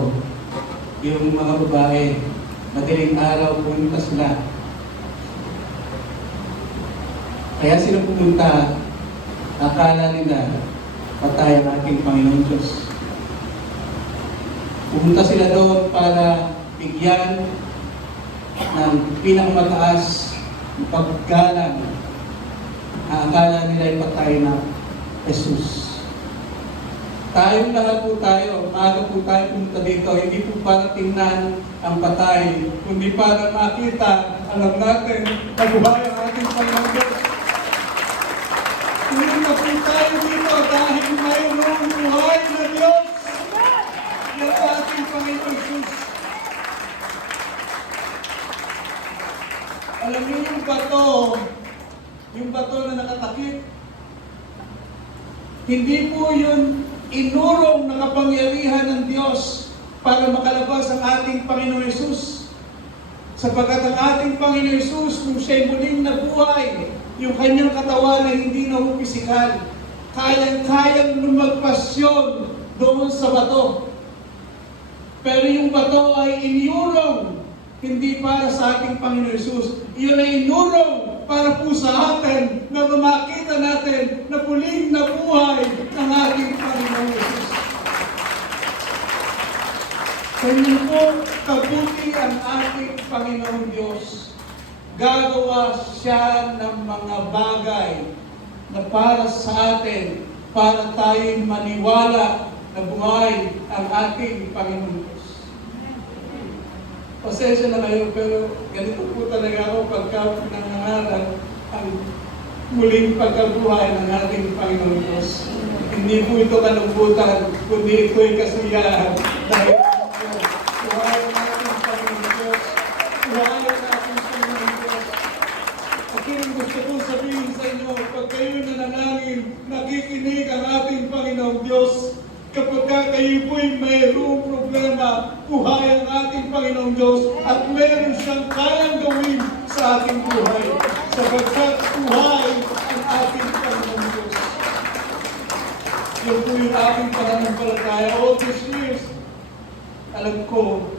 bato. Yung mga babae, madaling araw pumunta sila. Kaya sila pumunta, akala nila patay ang ating Panginoon Diyos. Pumunta sila doon para bigyan ng pinakamataas ng paggalang. Ang akala nila ay patay na Jesus. Tayong lahat po tayo, maaga po tayo pumunta dito, hindi po para tingnan ang patay, kundi para makita, alam natin, nabuhay ang ating Panginoon Diyos. Pumunta po tayo dito dahil mayroong buhay na Diyos. Yan ang ating Panginoon Diyos. Alam niyo yung bato na nakatakip, hindi po yun inurong na kapangyarihan ng Diyos para makalabas ang ating Panginoon Hesus. Sapagkat ang ating Panginoon Hesus, kung siya'y muling nabuhay, yung kanyang katawan ay hindi na pisikal. Kayang-kayang lumagpas yun doon sa bato. Pero yung bato ay iniurong, hindi para sa ating Panginoon Hesus. Iyon ay inurong para po sa atin na makita natin na puling na buhay ng ating Panginoon Hesus. Kanya po kabuti ang ating Panginoon Diyos. Gagawa siya ng mga bagay na para sa atin, para tayo maniwala na buhay ang ating Panginoon Diyos. Pasensya na kayo, pero ganito po talaga ako pagka pinangangaral ang muling pagkabuhay ng ating Panginoon Diyos. Hindi po ito kalungkutan, kundi ito'y kasiyahan. Dahil buhay ang ating Panginoon Diyos. Buhay ang ating Panginoon Diyos. At yung gusto ko sabihin sa inyo, pag kayo nananangin, nakikinig ang ating Panginoon Diyos. Kapag kayo po'y mayroong problema, buhay ang ating Panginoong Diyos at meron siyang kayang gawin sa ating buhay. Sapagkat buhay ang ating Panginoong Diyos. Yun po yung ating pananampalataya. All these years, alam ko,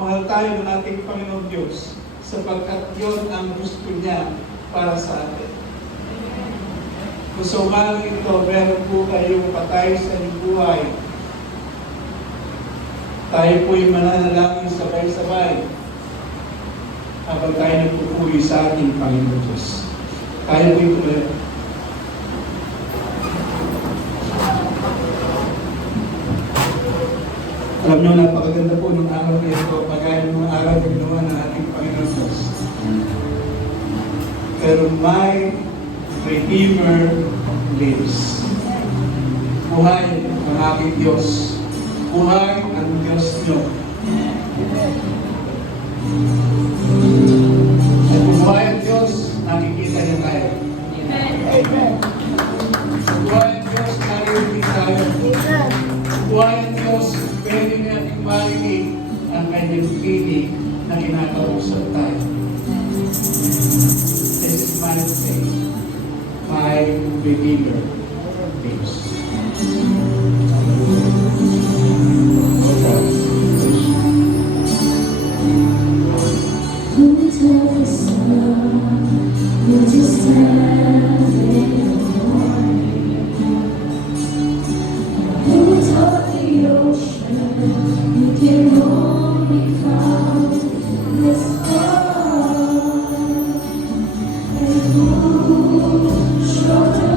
mahal tayo ng ating Panginoong Diyos sapagkat yun ang gusto niya para sa atin. Kung sa umagang ito, meron po kayong patay sa inyong buhay. Tayo po'y mananalangin sabay-sabay habang tayo nagpupuri sa ating Panginoon Diyos. Tayo po'y tuloy. Alam nyo, napakaganda po ng araw na ito, pagaya ng mga araw na ginawa ng ating Panginoon Diyos. Pero may Redeemer lives. Buhay ang aking Diyos. Buhay ang Diyos nyo. At kung buhay ang Diyos, nakikita niya tayo. Amen. Kung buhay ang Diyos, naririnig tayo. Kung buhay ang Diyos, pwede natin marinig ang kanyang pinig na kinakausap tayo. This is my faith. My Redeemer lives. Who told the sun to stand in the morning? Who taught the ocean you can only come this far? And who showed the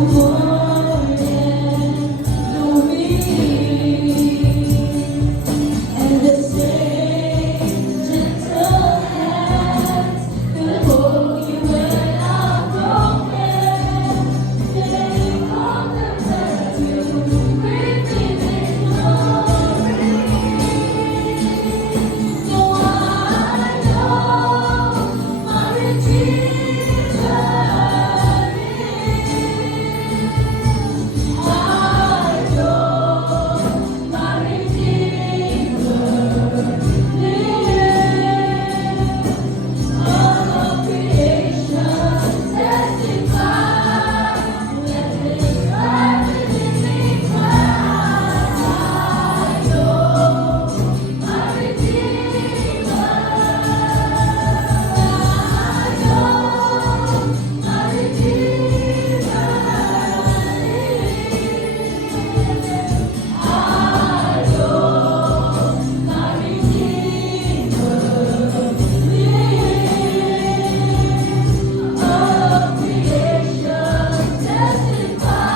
more than the wind, and the same gentle hands will hold you when I'm broken. They hold the best to bring me victory. So I know my Redeemer lives. I know my Redeemer lives. All of creation testifies that His life is in me. I know my Redeemer. I know my Redeemer All creation testifies.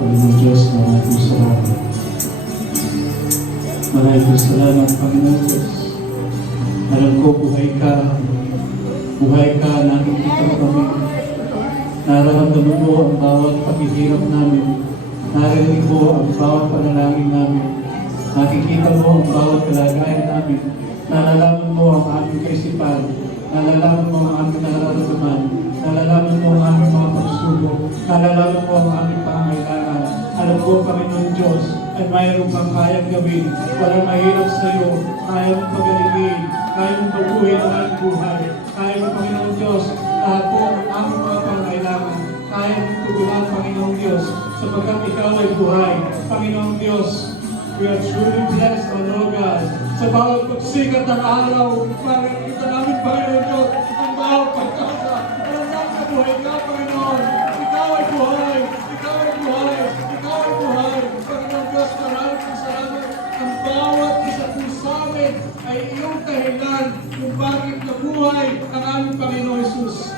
Panginoon Diyos, maraming salamat. Maraming salamat, Panginoon Diyos. Alam ko, buhay ka, nakikita mo kami. Nararamdaman mo ang bawat paghihirap namin. Narinig mo ang bawat panalangin namin. Nakikita mo ang bawat kalagayan namin. Nalalaman mo ang aming kaisipan. Nalalaman mo ang aming nararamdaman. Nalalaman mo ang aming mga pagsubok. Nalalaman mo ang aming pangangailangan. Alam ko, Panginoon Diyos, ay mayroon kang kayang gawin. Walang mahirap sa iyo. Kaya mong pagalingin. Kaya mong baguhin ang aming buhay. Kaya mo, Panginoon Diyos, lahat po ang aming mga pangangailangan. Kaya mong tugunan, Panginoon Diyos, sapagkat ikaw ay buhay. Panginoon Diyos, we are truly blessed, O Lord God. Sa bawat pagsikat ng araw, parang kita namin, Panginoon Diyos, ang bawat pagkasa. Alam namin na buhay ka, Panginoon. Ikaw ay buhay. Ikaw ay buhay. Ikaw ay buhay. Panginoon Diyos, maraming salamat. Ang bawat isa po sa amin ay iyong dahilan kung bakit nabuhay ang aming Panginoon Jesus.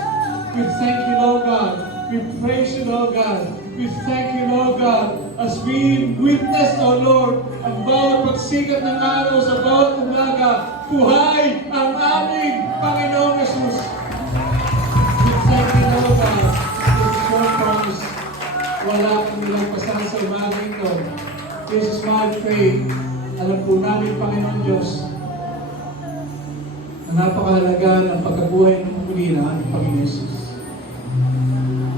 We thank you, Lord God. We praise you, Lord God. We thank you, Lord God, as we witness, O Lord, ang bawat pagsikat ng araw sa bawat umaga, buhay ang aming Panginoong Jesus. We thank you, Lord God, for the short promise. Wala kang nilagpasan sa umaga ito. This is my faith. Alam po namin, Panginoon Diyos, na napakahalaga ng pagkabuhay ng muli na aming Panginoon Jesus.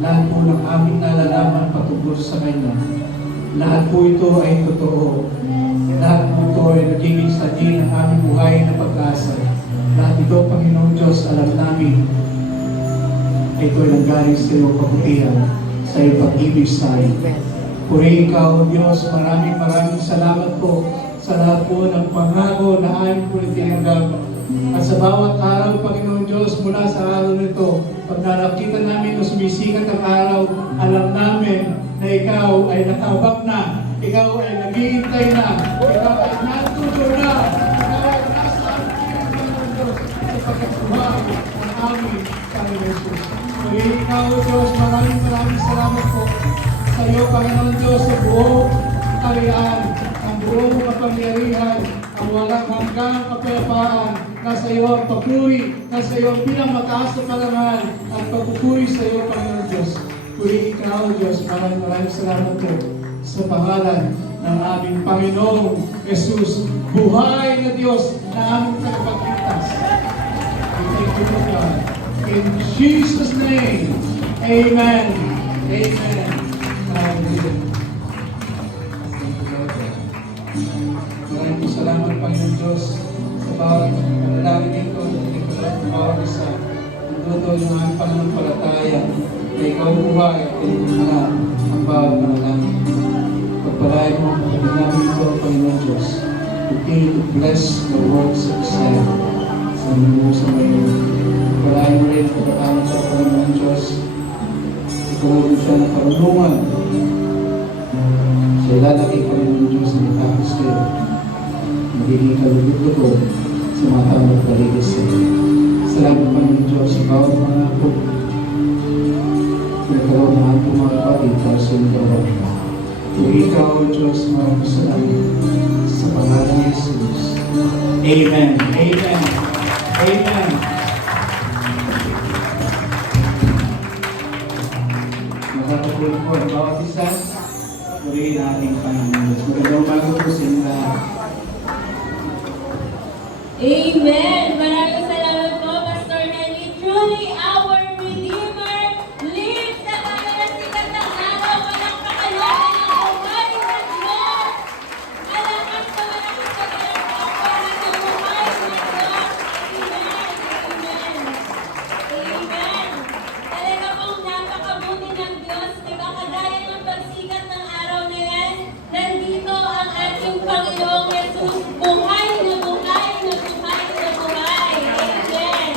lahat po ng aming nalalaman patungkol sa Kanya, lahat po ito ay totoo. Lahat po ito ay nagiging sanhi ng aming buhay na pag-asa. Lahat ito, Panginoon Diyos, alam namin, ito ay nanggaling sa iyong kabutihan, sa iyong pag-ibig sa amin. Puri Ikaw, Diyos, maraming salamat po sa lahat po ng pangako na aming po itinanggap. At sa bawat araw, Panginoon Diyos, mula sa araw nito, pag nakita namin na sumisikat ang araw, alam namin na Ikaw ay nakabak na, Ikaw ay naghihintay na, Ikaw ay natuto na, Ikaw ay nasa amin, Panginoon Diyos, sa pagkatuhaw ng aming Panginoon Jesus. Puri Ikaw, Diyos, maraming salamat po sa iyo, Panginoon Diyos, sa buong kariyan, ang buong kapangyarihan, ang walang hanggang kapayapaan, nasa iyo ang papuri, nasa iyo ang pinakamataas na parangal, at pagpupuri sa iyo, Panginoon Diyos. Puri Ikaw, Diyos, maraming salamat po sa pangalan ng aming Panginoong Jesus, buhay na Diyos na aming tagapagligtas. We thank you, Lord God. In Jesus' name, Amen. Amen. Hallelujah. Thank you, Lord God. Maraming salamat, Panginoon Diyos, sa bawat panalangin nito, sa bawat isa. Nagluto ng aming pananampalataya na ikaw buhay at tinunala ang bawat panalangin. Pagpalain mo ang pagpapalangin ito, Panginoon Diyos. Continue to bless the words of Zion. Sa mga sa ngayon. Pagpalain mo rin ang pagkakalang sa Panginoon Diyos. Ikaw mo siya ng karunungan. Sa ilalaki, Panginoon Diyos, na itapos kayo. Magiging kalugod-lugod sa mga tamang paligid sa iyo. Salamat, Panginoon Diyos, sa bawat mga apo. Pinagkaroon na ang mga kapatid para sa iyong gawin. Kung ikaw, Diyos, maraming salamat sa pangalan ni Jesus. Amen. Amen. Amen. Magkakapulong po ang bawat isa. Purihin natin Panginoon Diyos. Magandang umaga po sa inyo lahat. Amen! Maraming salamat po, Pastor Nelly. Truly, our Redeemer lives sa kanya sikat ng araw. Walang pakalaman ng buhay ng Diyos. Malakas na malakas na kanyang ng buhay ng Diyos. Amen! Amen! Amen! Talaga pong napakabuti ng Diyos. Diba kagaya ng pagsikat ng araw na yan, nandito ang ating Panginoong Jesus. Buhay na buhay na buhay na buhay. Amen.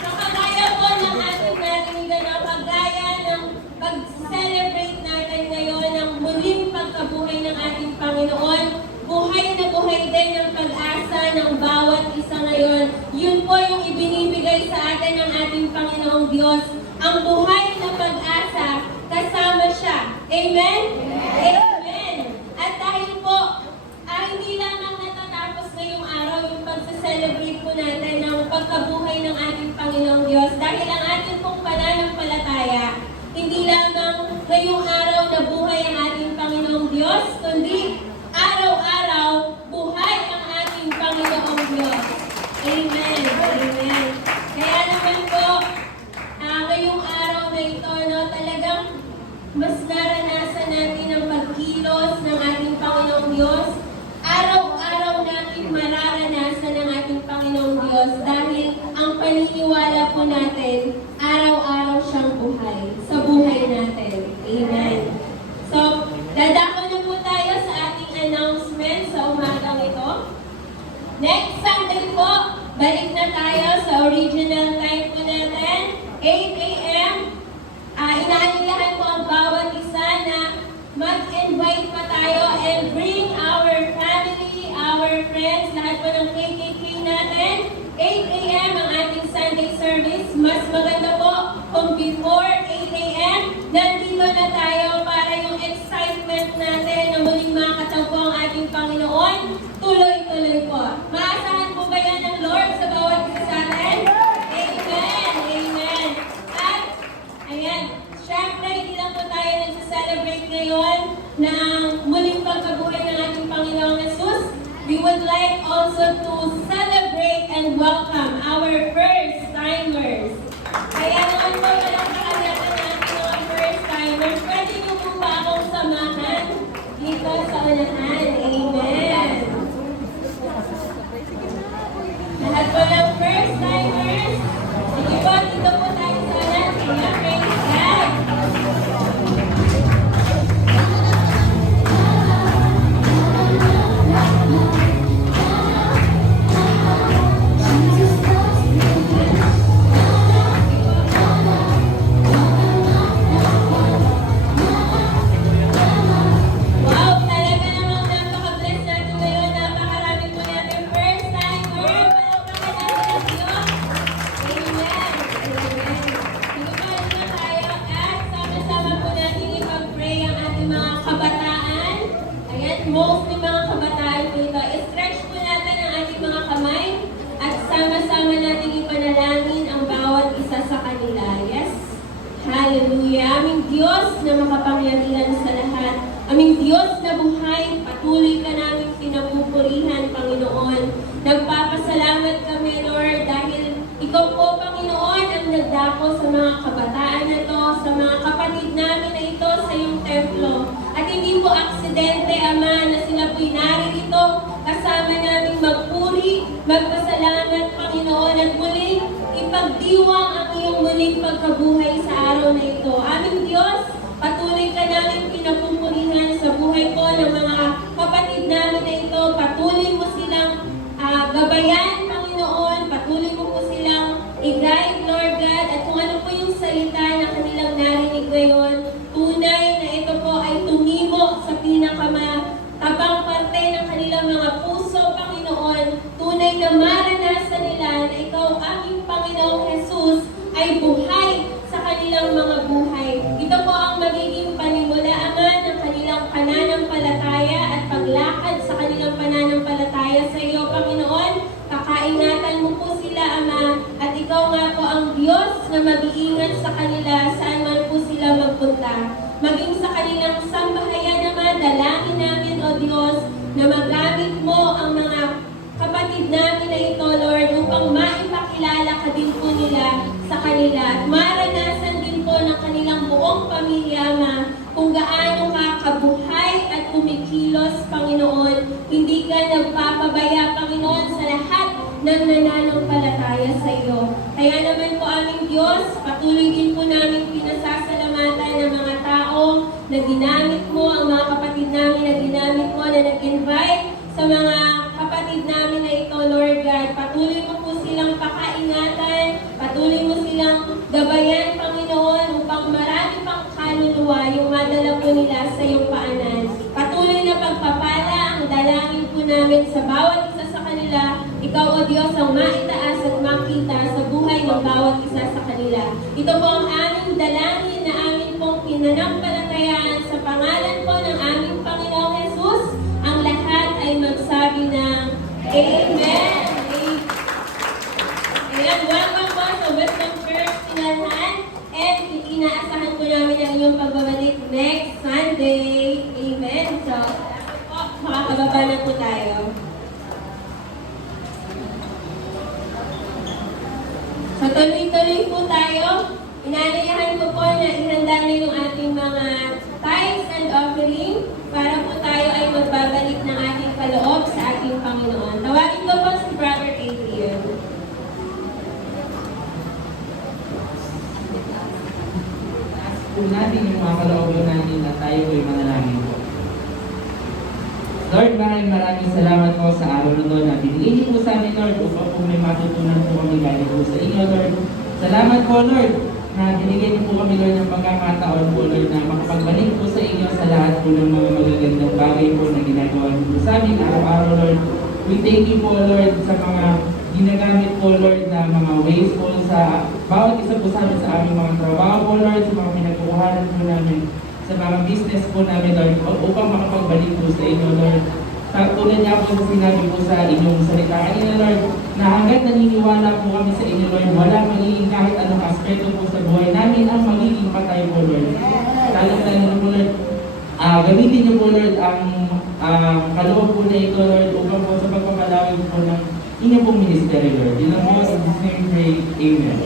So kagaya po ng ating narinig na kagaya ng pag-celebrate natin ngayon ng muling pagkabuhay ng ating Panginoon, buhay na buhay din ng pag-asa ng bawat isa ngayon. Yun po yung ibinibigay sa atin ng ating Panginoong Diyos. Ang buhay na pag-asa, kasama siya. Amen? Amen. At dahil po, hindi lamang natatapos ngayong araw yung pagsa-celebrate po natin ng pagkabuhay ng ating Panginoong Diyos. Dahil ang ating pong pananampalataya, hindi lamang ngayong araw na buhay ang ating Panginoong Diyos, kundi araw-araw buhay ang ating Panginoong Diyos. Amen. Amen. Kaya naman po, ngayong araw na ito, talagang mas naranasan natin ang pagkilos ng ating Panginoong Diyos. Araw-araw natin mararanasan ng ating Panginoong Diyos dahil ang paniniwala po natin, araw-araw siyang buhay sa buhay natin. Amen. So, dadako na po tayo sa ating announcement sa umagang ito. Next Sunday po, balik na tayo sa original time po natin, 8 a.m. Inaanyayahan po ang bawat isa na mag-invite pa tayo and bring our family, our friends, lahat po ng KKK natin. 8 a.m. ang ating Sunday service. Mas maganda po kung before 8 a.m. nandito na tayo para yung excitement natin na muling makatagpo ang ating Panginoon. Tuloy-tuloy po. Maasahan po ba yan ng Lord sa bawat isa sa atin? Amen! Amen! At, ayan, syempre, hindi lang po tayo nagsaselebrate ngayon ng muling pagkabuhay ng ating Panginoong Jesus. We would like also to celebrate and welcome our first timers. Kaya naman po, walang kakagatan natin mga Diyos na makapangyarihan sa lahat, aming Diyos na buhay, patuloy ka namin pinapupurihan, Panginoon. Nagpapasalamat kami, Lord, dahil Ikaw po, Panginoon, ang nagdako sa mga kabataan na ito, sa mga kapatid namin na ito sa iyong templo. At hindi po aksidente, Ama, na sila po'y naririto kasama naming magpuri, magpasalamat, Panginoon, at muling ipagdiwang ang iyong muling pagkabuhay sa araw na ito. Aming Diyos, patuloy ka namin pinapupurihan sa buhay po ng mga kapatid namin na ito. Patuloy mo silang gabayan, Panginoon. Patuloy mo po silang i-guide, Lord God. At kung ano po yung salita na kanilang narinig ngayon, tunay na ito po ay tumimo sa pinakamatabang parte ng kanilang mga puso, Panginoon. Tunay na maranasan nila na Ikaw, aming Panginoong Jesus, ay buhay sa kanilang mga buhay. Ito po ang magiging panimula-aman ng kanilang pananampalataya at paglakad sa kanilang pananampalataya sa iyo, Panginoon. Kakaingatan mo po sila, Ama, at Ikaw nga po ang Diyos na mag-iingat sa kanila saan man po sila magpunta. Maging sa kanilang sambahayan naman, dalangin namin, O Diyos, na magamit mo ang mga kapatid namin na ito, Lord, upang maipakilala ka din po nila sa kanila at maranasan din po ng kanilang buong pamilya, Ama, kung gaano ka kabuhay at kumikilos, Panginoon. Hindi ka nagpapabaya, Panginoon, sa lahat ng nananampalataya sa iyo. Kaya naman po, aming Diyos, patuloy din po namin pinasasalamatan ng mga tao na ginamit mo, ang mga kapatid namin na ginamit mo, na nag-invite sa mga kapatid namin na ito, Lord God. Patuloy mo po silang pakaingatan, patuloy mo silang gabayan, Panginoon, upang marami pang kaluluwa yung madala po nila sa iyong paanan. Patuloy na pagpapala ang dalangin po namin sa bawat isa sa kanila. Ikaw, O Diyos, ang maitaas at makita sa buhay ng bawat isa sa kanila. Ito po ang aming dalangin na amin pong pinanampalatayaan sa pangalan po ng aming Panginoong Jesus. Ang lahat ay magsabi ng Amen. Ayan, welcome po sa Wisdom Church Sinalhan. And inaasahan po namin ang inyong pagbabalik next Sunday. Amen. So, po, makakababa na po tayo. So, tuloy-tuloy po tayo. Inalayahan ko po na ihanda na yung ating mga tithes and offering para po tayo ay magbabalik ng ating kaloob sa ating Panginoon. Tawagin ko po si Brother Adrian. Kung natin yung mga kalooban natin na tayo ay manalangin po. Lord, maraming salamat po sa araw na ito na binigay niyo po sa amin, Lord, upang po may matutunan po kami galing po sa inyo, Lord. Salamat po, Lord, na binigay niyo po kami, Lord, ng pagkakataon po, Lord, na makapagbalik po sa inyo sa lahat po ng mga magagandang bagay po na ginagawa niyo po sa amin araw-araw, Lord. We thank you po, Lord, sa mga ginagamit po, Lord, na mga ways po sa bawat isa po sa amin sa aming mga trabaho po, Lord, sa mga pinagkukuhanan po namin, sa mga business po namin, Lord, upang makapagbalik po sa inyo, Lord. Tulad niya po sa sinabi po sa inyong salita kanina, Lord, na hanggat naniniwala po kami sa inyo, Lord, wala magiging kahit anong aspeto po sa buhay namin ang magiging patay po, Lord. Lalo po, Lord, gamitin niyo po, Lord, ang kaloob po na ito, Lord, upang po sa pagpapalawig po ng inyong pong ministry, Lord. In the most of this name, pray, Amen.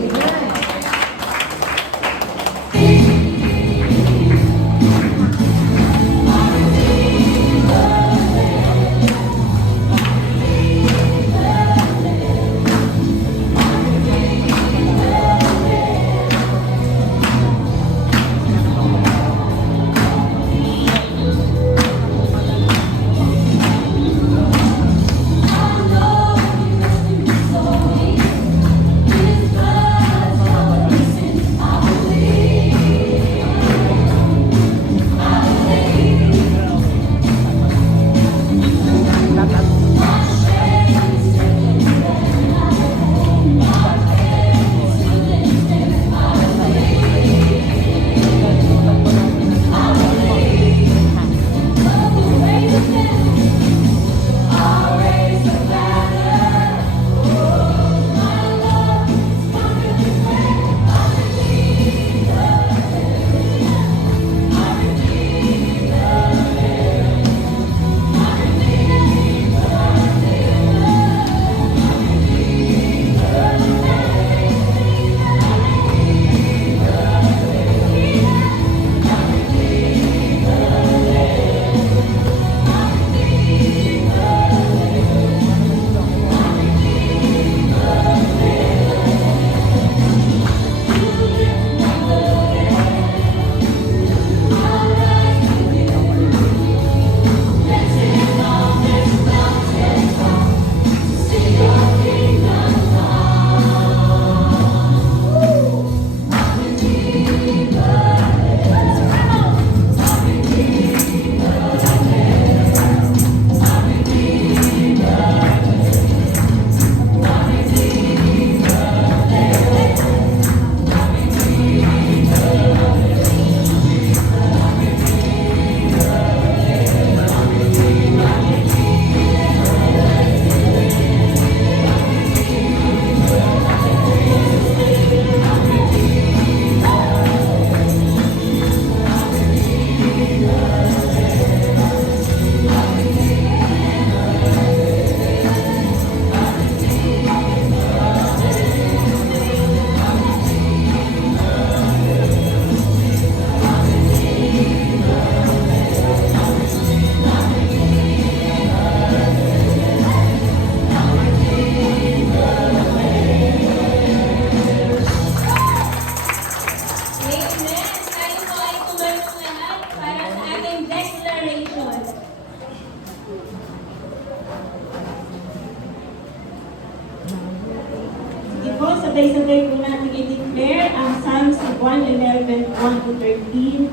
declaration. Sige po, sabay-sabay po natin i-declare ang Psalms 111, 1 to 13.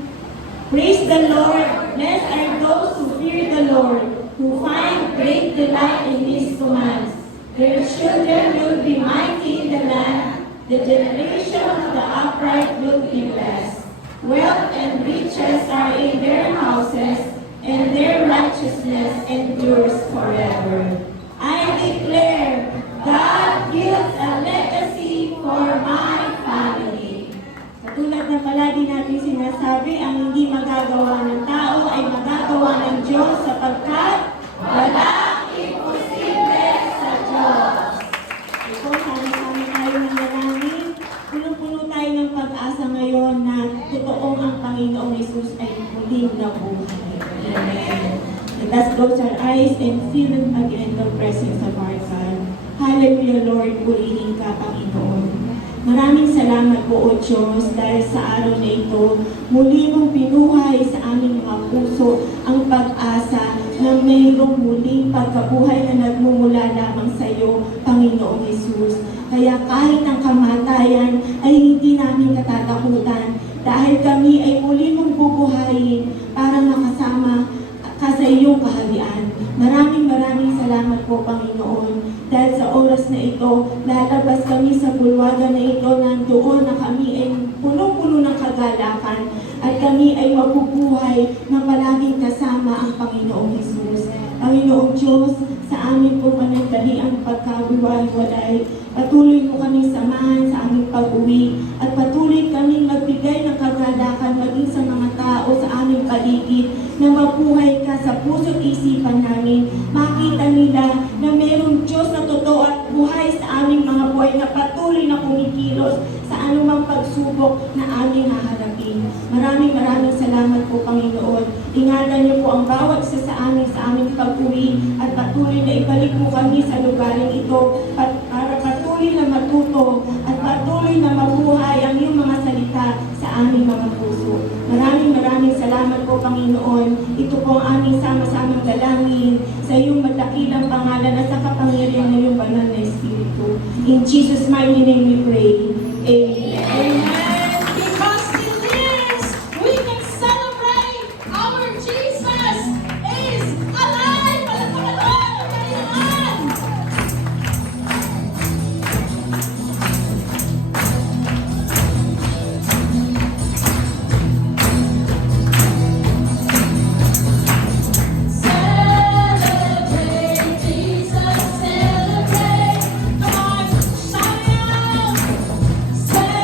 Praise the Lord, blessed are those who fear the Lord, who find great delight in His commands. Their children will be mighty in the land, the generation of the upright will be blessed. Wealth and riches are in their houses, and their righteousness endures forever. I declare, God gives a legacy for my family. Katulad ng palagi natin sinasabi, ang hindi magagawa ng tao ay magagawa ng Diyos sapagkat walang imposible sa Diyos. Ito, sama-sama tayo ng dalangin. Punong-puno tayo ng pag-asa ngayon na totoong ang Panginoong Hesus ay muling nabuhay. Amen. Let us close our eyes and feel again the presence of our God. Hallelujah, Lord. Purihin ka, Panginoon. Maraming salamat po, O Diyos, dahil sa araw na ito, muli mong pinuhay sa aming mga puso ang pag-asa na mayroong muling pagkabuhay na nagmumula lamang sa iyo, Panginoong Hesus. Kaya kahit ang kamatayan ay hindi namin katatakutan dahil kami ay muli mong bubuhayin para makasama ka sa iyong kaharian. Maraming salamat po, Panginoon. Dahil sa oras na ito, lalabas kami sa bulwagan na ito nandoon na kami ay punong-puno ng kagalakan at kami ay mabubuhay na palaging kasama ang Panginoong Hesus. Panginoong Diyos, sa amin po panandaliang pagkawiwalay, patuloy mo kami samahan sa aming pag-uwi at patuloy kaming magbigay ng kagalakan maging sa mga tao sa aming paligid na mabuhay ka sa puso't isipan namin. Makita nila na mayroong Diyos na totoo at buhay sa aming mga buhay na patuloy na kumikilos sa anumang pagsubok na aming haharapin. Maraming salamat po, Panginoon. Ingatan niyo po ang bawat isa sa aming pag-uwi at patuloy na ibalik mo kami sa lugaring ito para patuloy na matuto at patuloy na mabuhay ang iyong mga salita sa aming mga puso. Maraming salamat po, Panginoon. Ito po ang aming sama-samang dalangin sa iyong madakilang pangalan at sa kapangyarihan ng iyong banal na Espiritu. In Jesus' mighty name we pray. Amen. Amen. Because in this, we can celebrate our Jesus is alive. Palakpakan mo, Panginoon. Celebrate Jesus, celebrate. Come on, shout it out. Celebrate.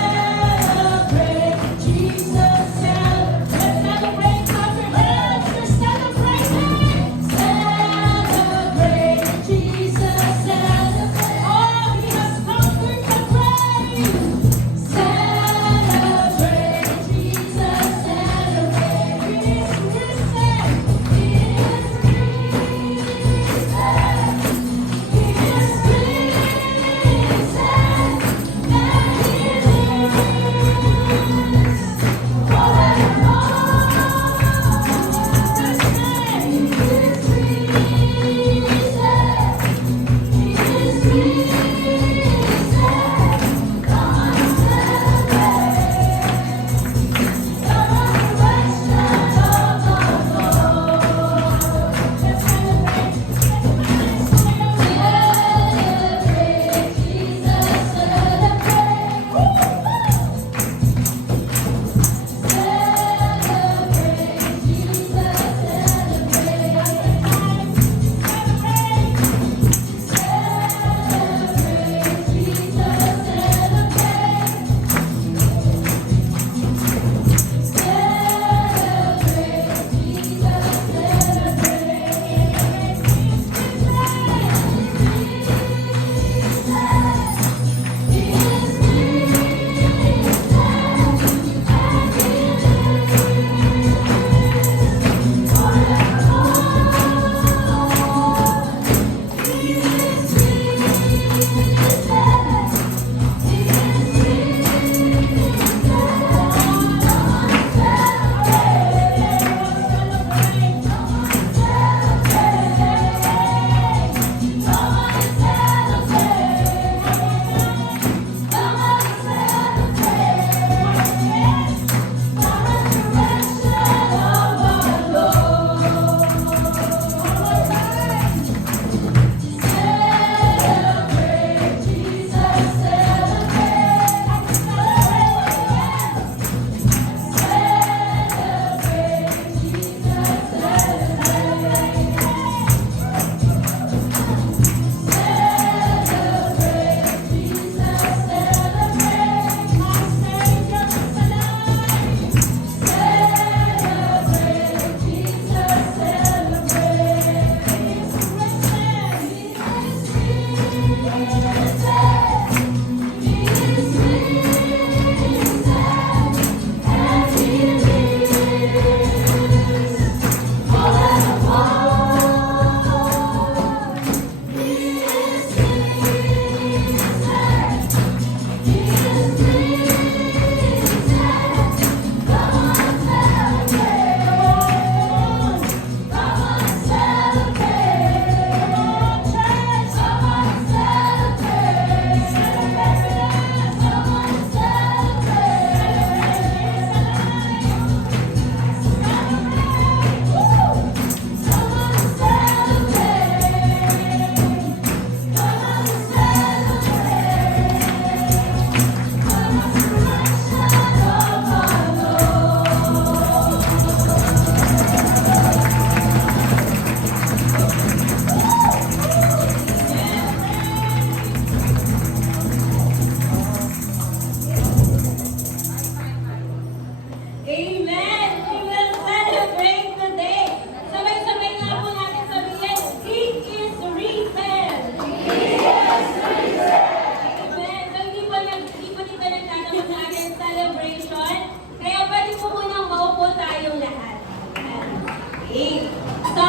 Okay. So,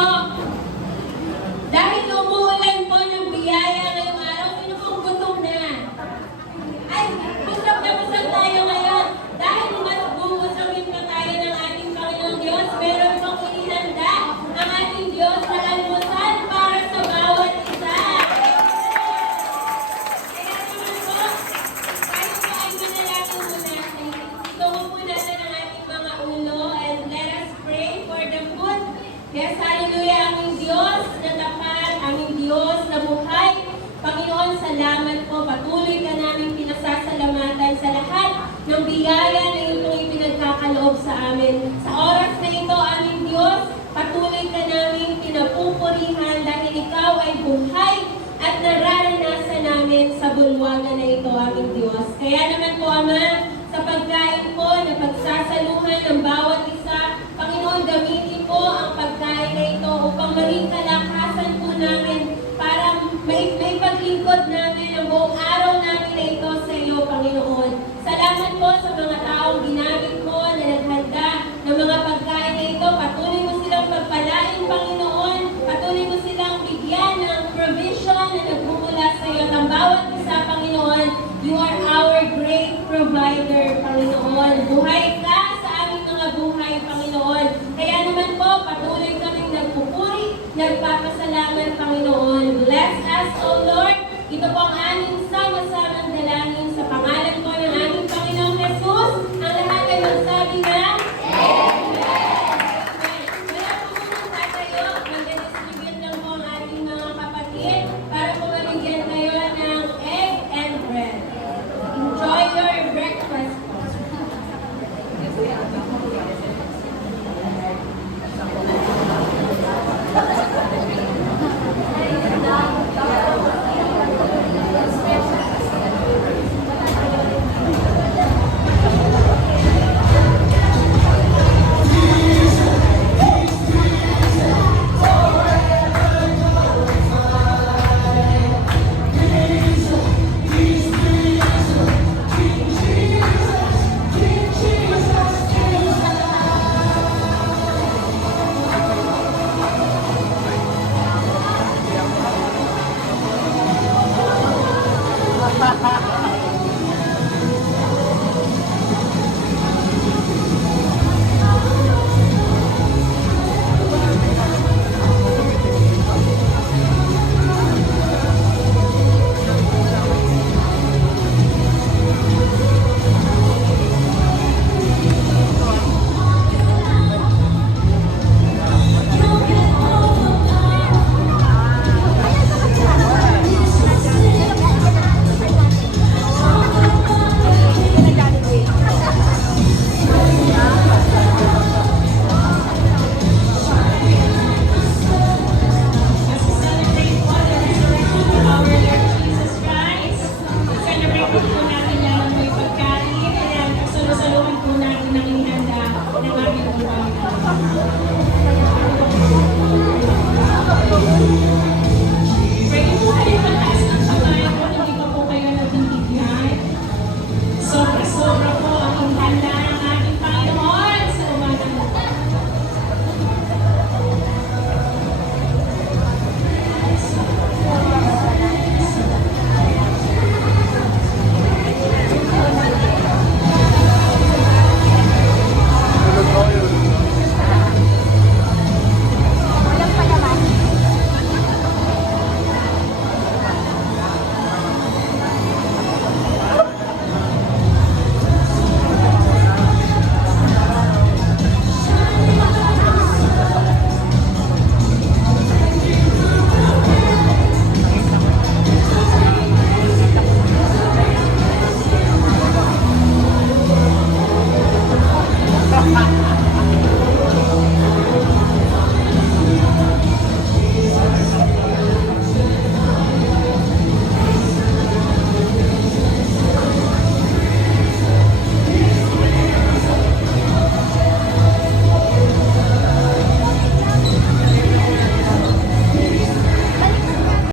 dahil umuulan po ng biyaya ngayong araw, sino pong gutom na? Ay, busog na busog tayo ngayon. Dahil mas bubusogin pa tayo ng ating Panginoong Diyos, meron pong inihanda ang ating Diyos na almusal para sa bawat isa. Kaya naman po, tayo po ay manalangin muna. Itungo po natin ang ating mga ulo and let us pray for the food. Yes, hallelujah, aming Diyos na tapat, aming Diyos na buhay. Panginoon, salamat po. Patuloy ka namin pinasasalamatan sa lahat ng biyaya na itong ipinagkakaloob sa amin. Sa oras na ito, aming Diyos, patuloy ka namin pinapupurihan dahil ikaw ay buhay at nararanasan namin sa bulwagan na ito, aming Diyos. Kaya naman po, Ama, sa pagkain po na pagsasaluhan ng bawat isa, Panginoon, gamitin po ang pagkain na ito upang maging kalakasan po namin para may paglingkod namin ang buong araw namin na ito sa iyo, Panginoon. Salamat po sa mga taong ginamit mo na naghanda ng mga pagkain na ito. Patuloy mo silang pagpalain, Panginoon. Patuloy mo silang bigyan ng provision na nagmumula sa iyo. At ang bawat isa, Panginoon, you are our great provider, Panginoon. Buhay ka sa aming mga buhay, Panginoon. Kaya naman po, patuloy kaming nagpupuri, nagpapasalamat, Panginoon. Bless us, O Lord. Ito po ang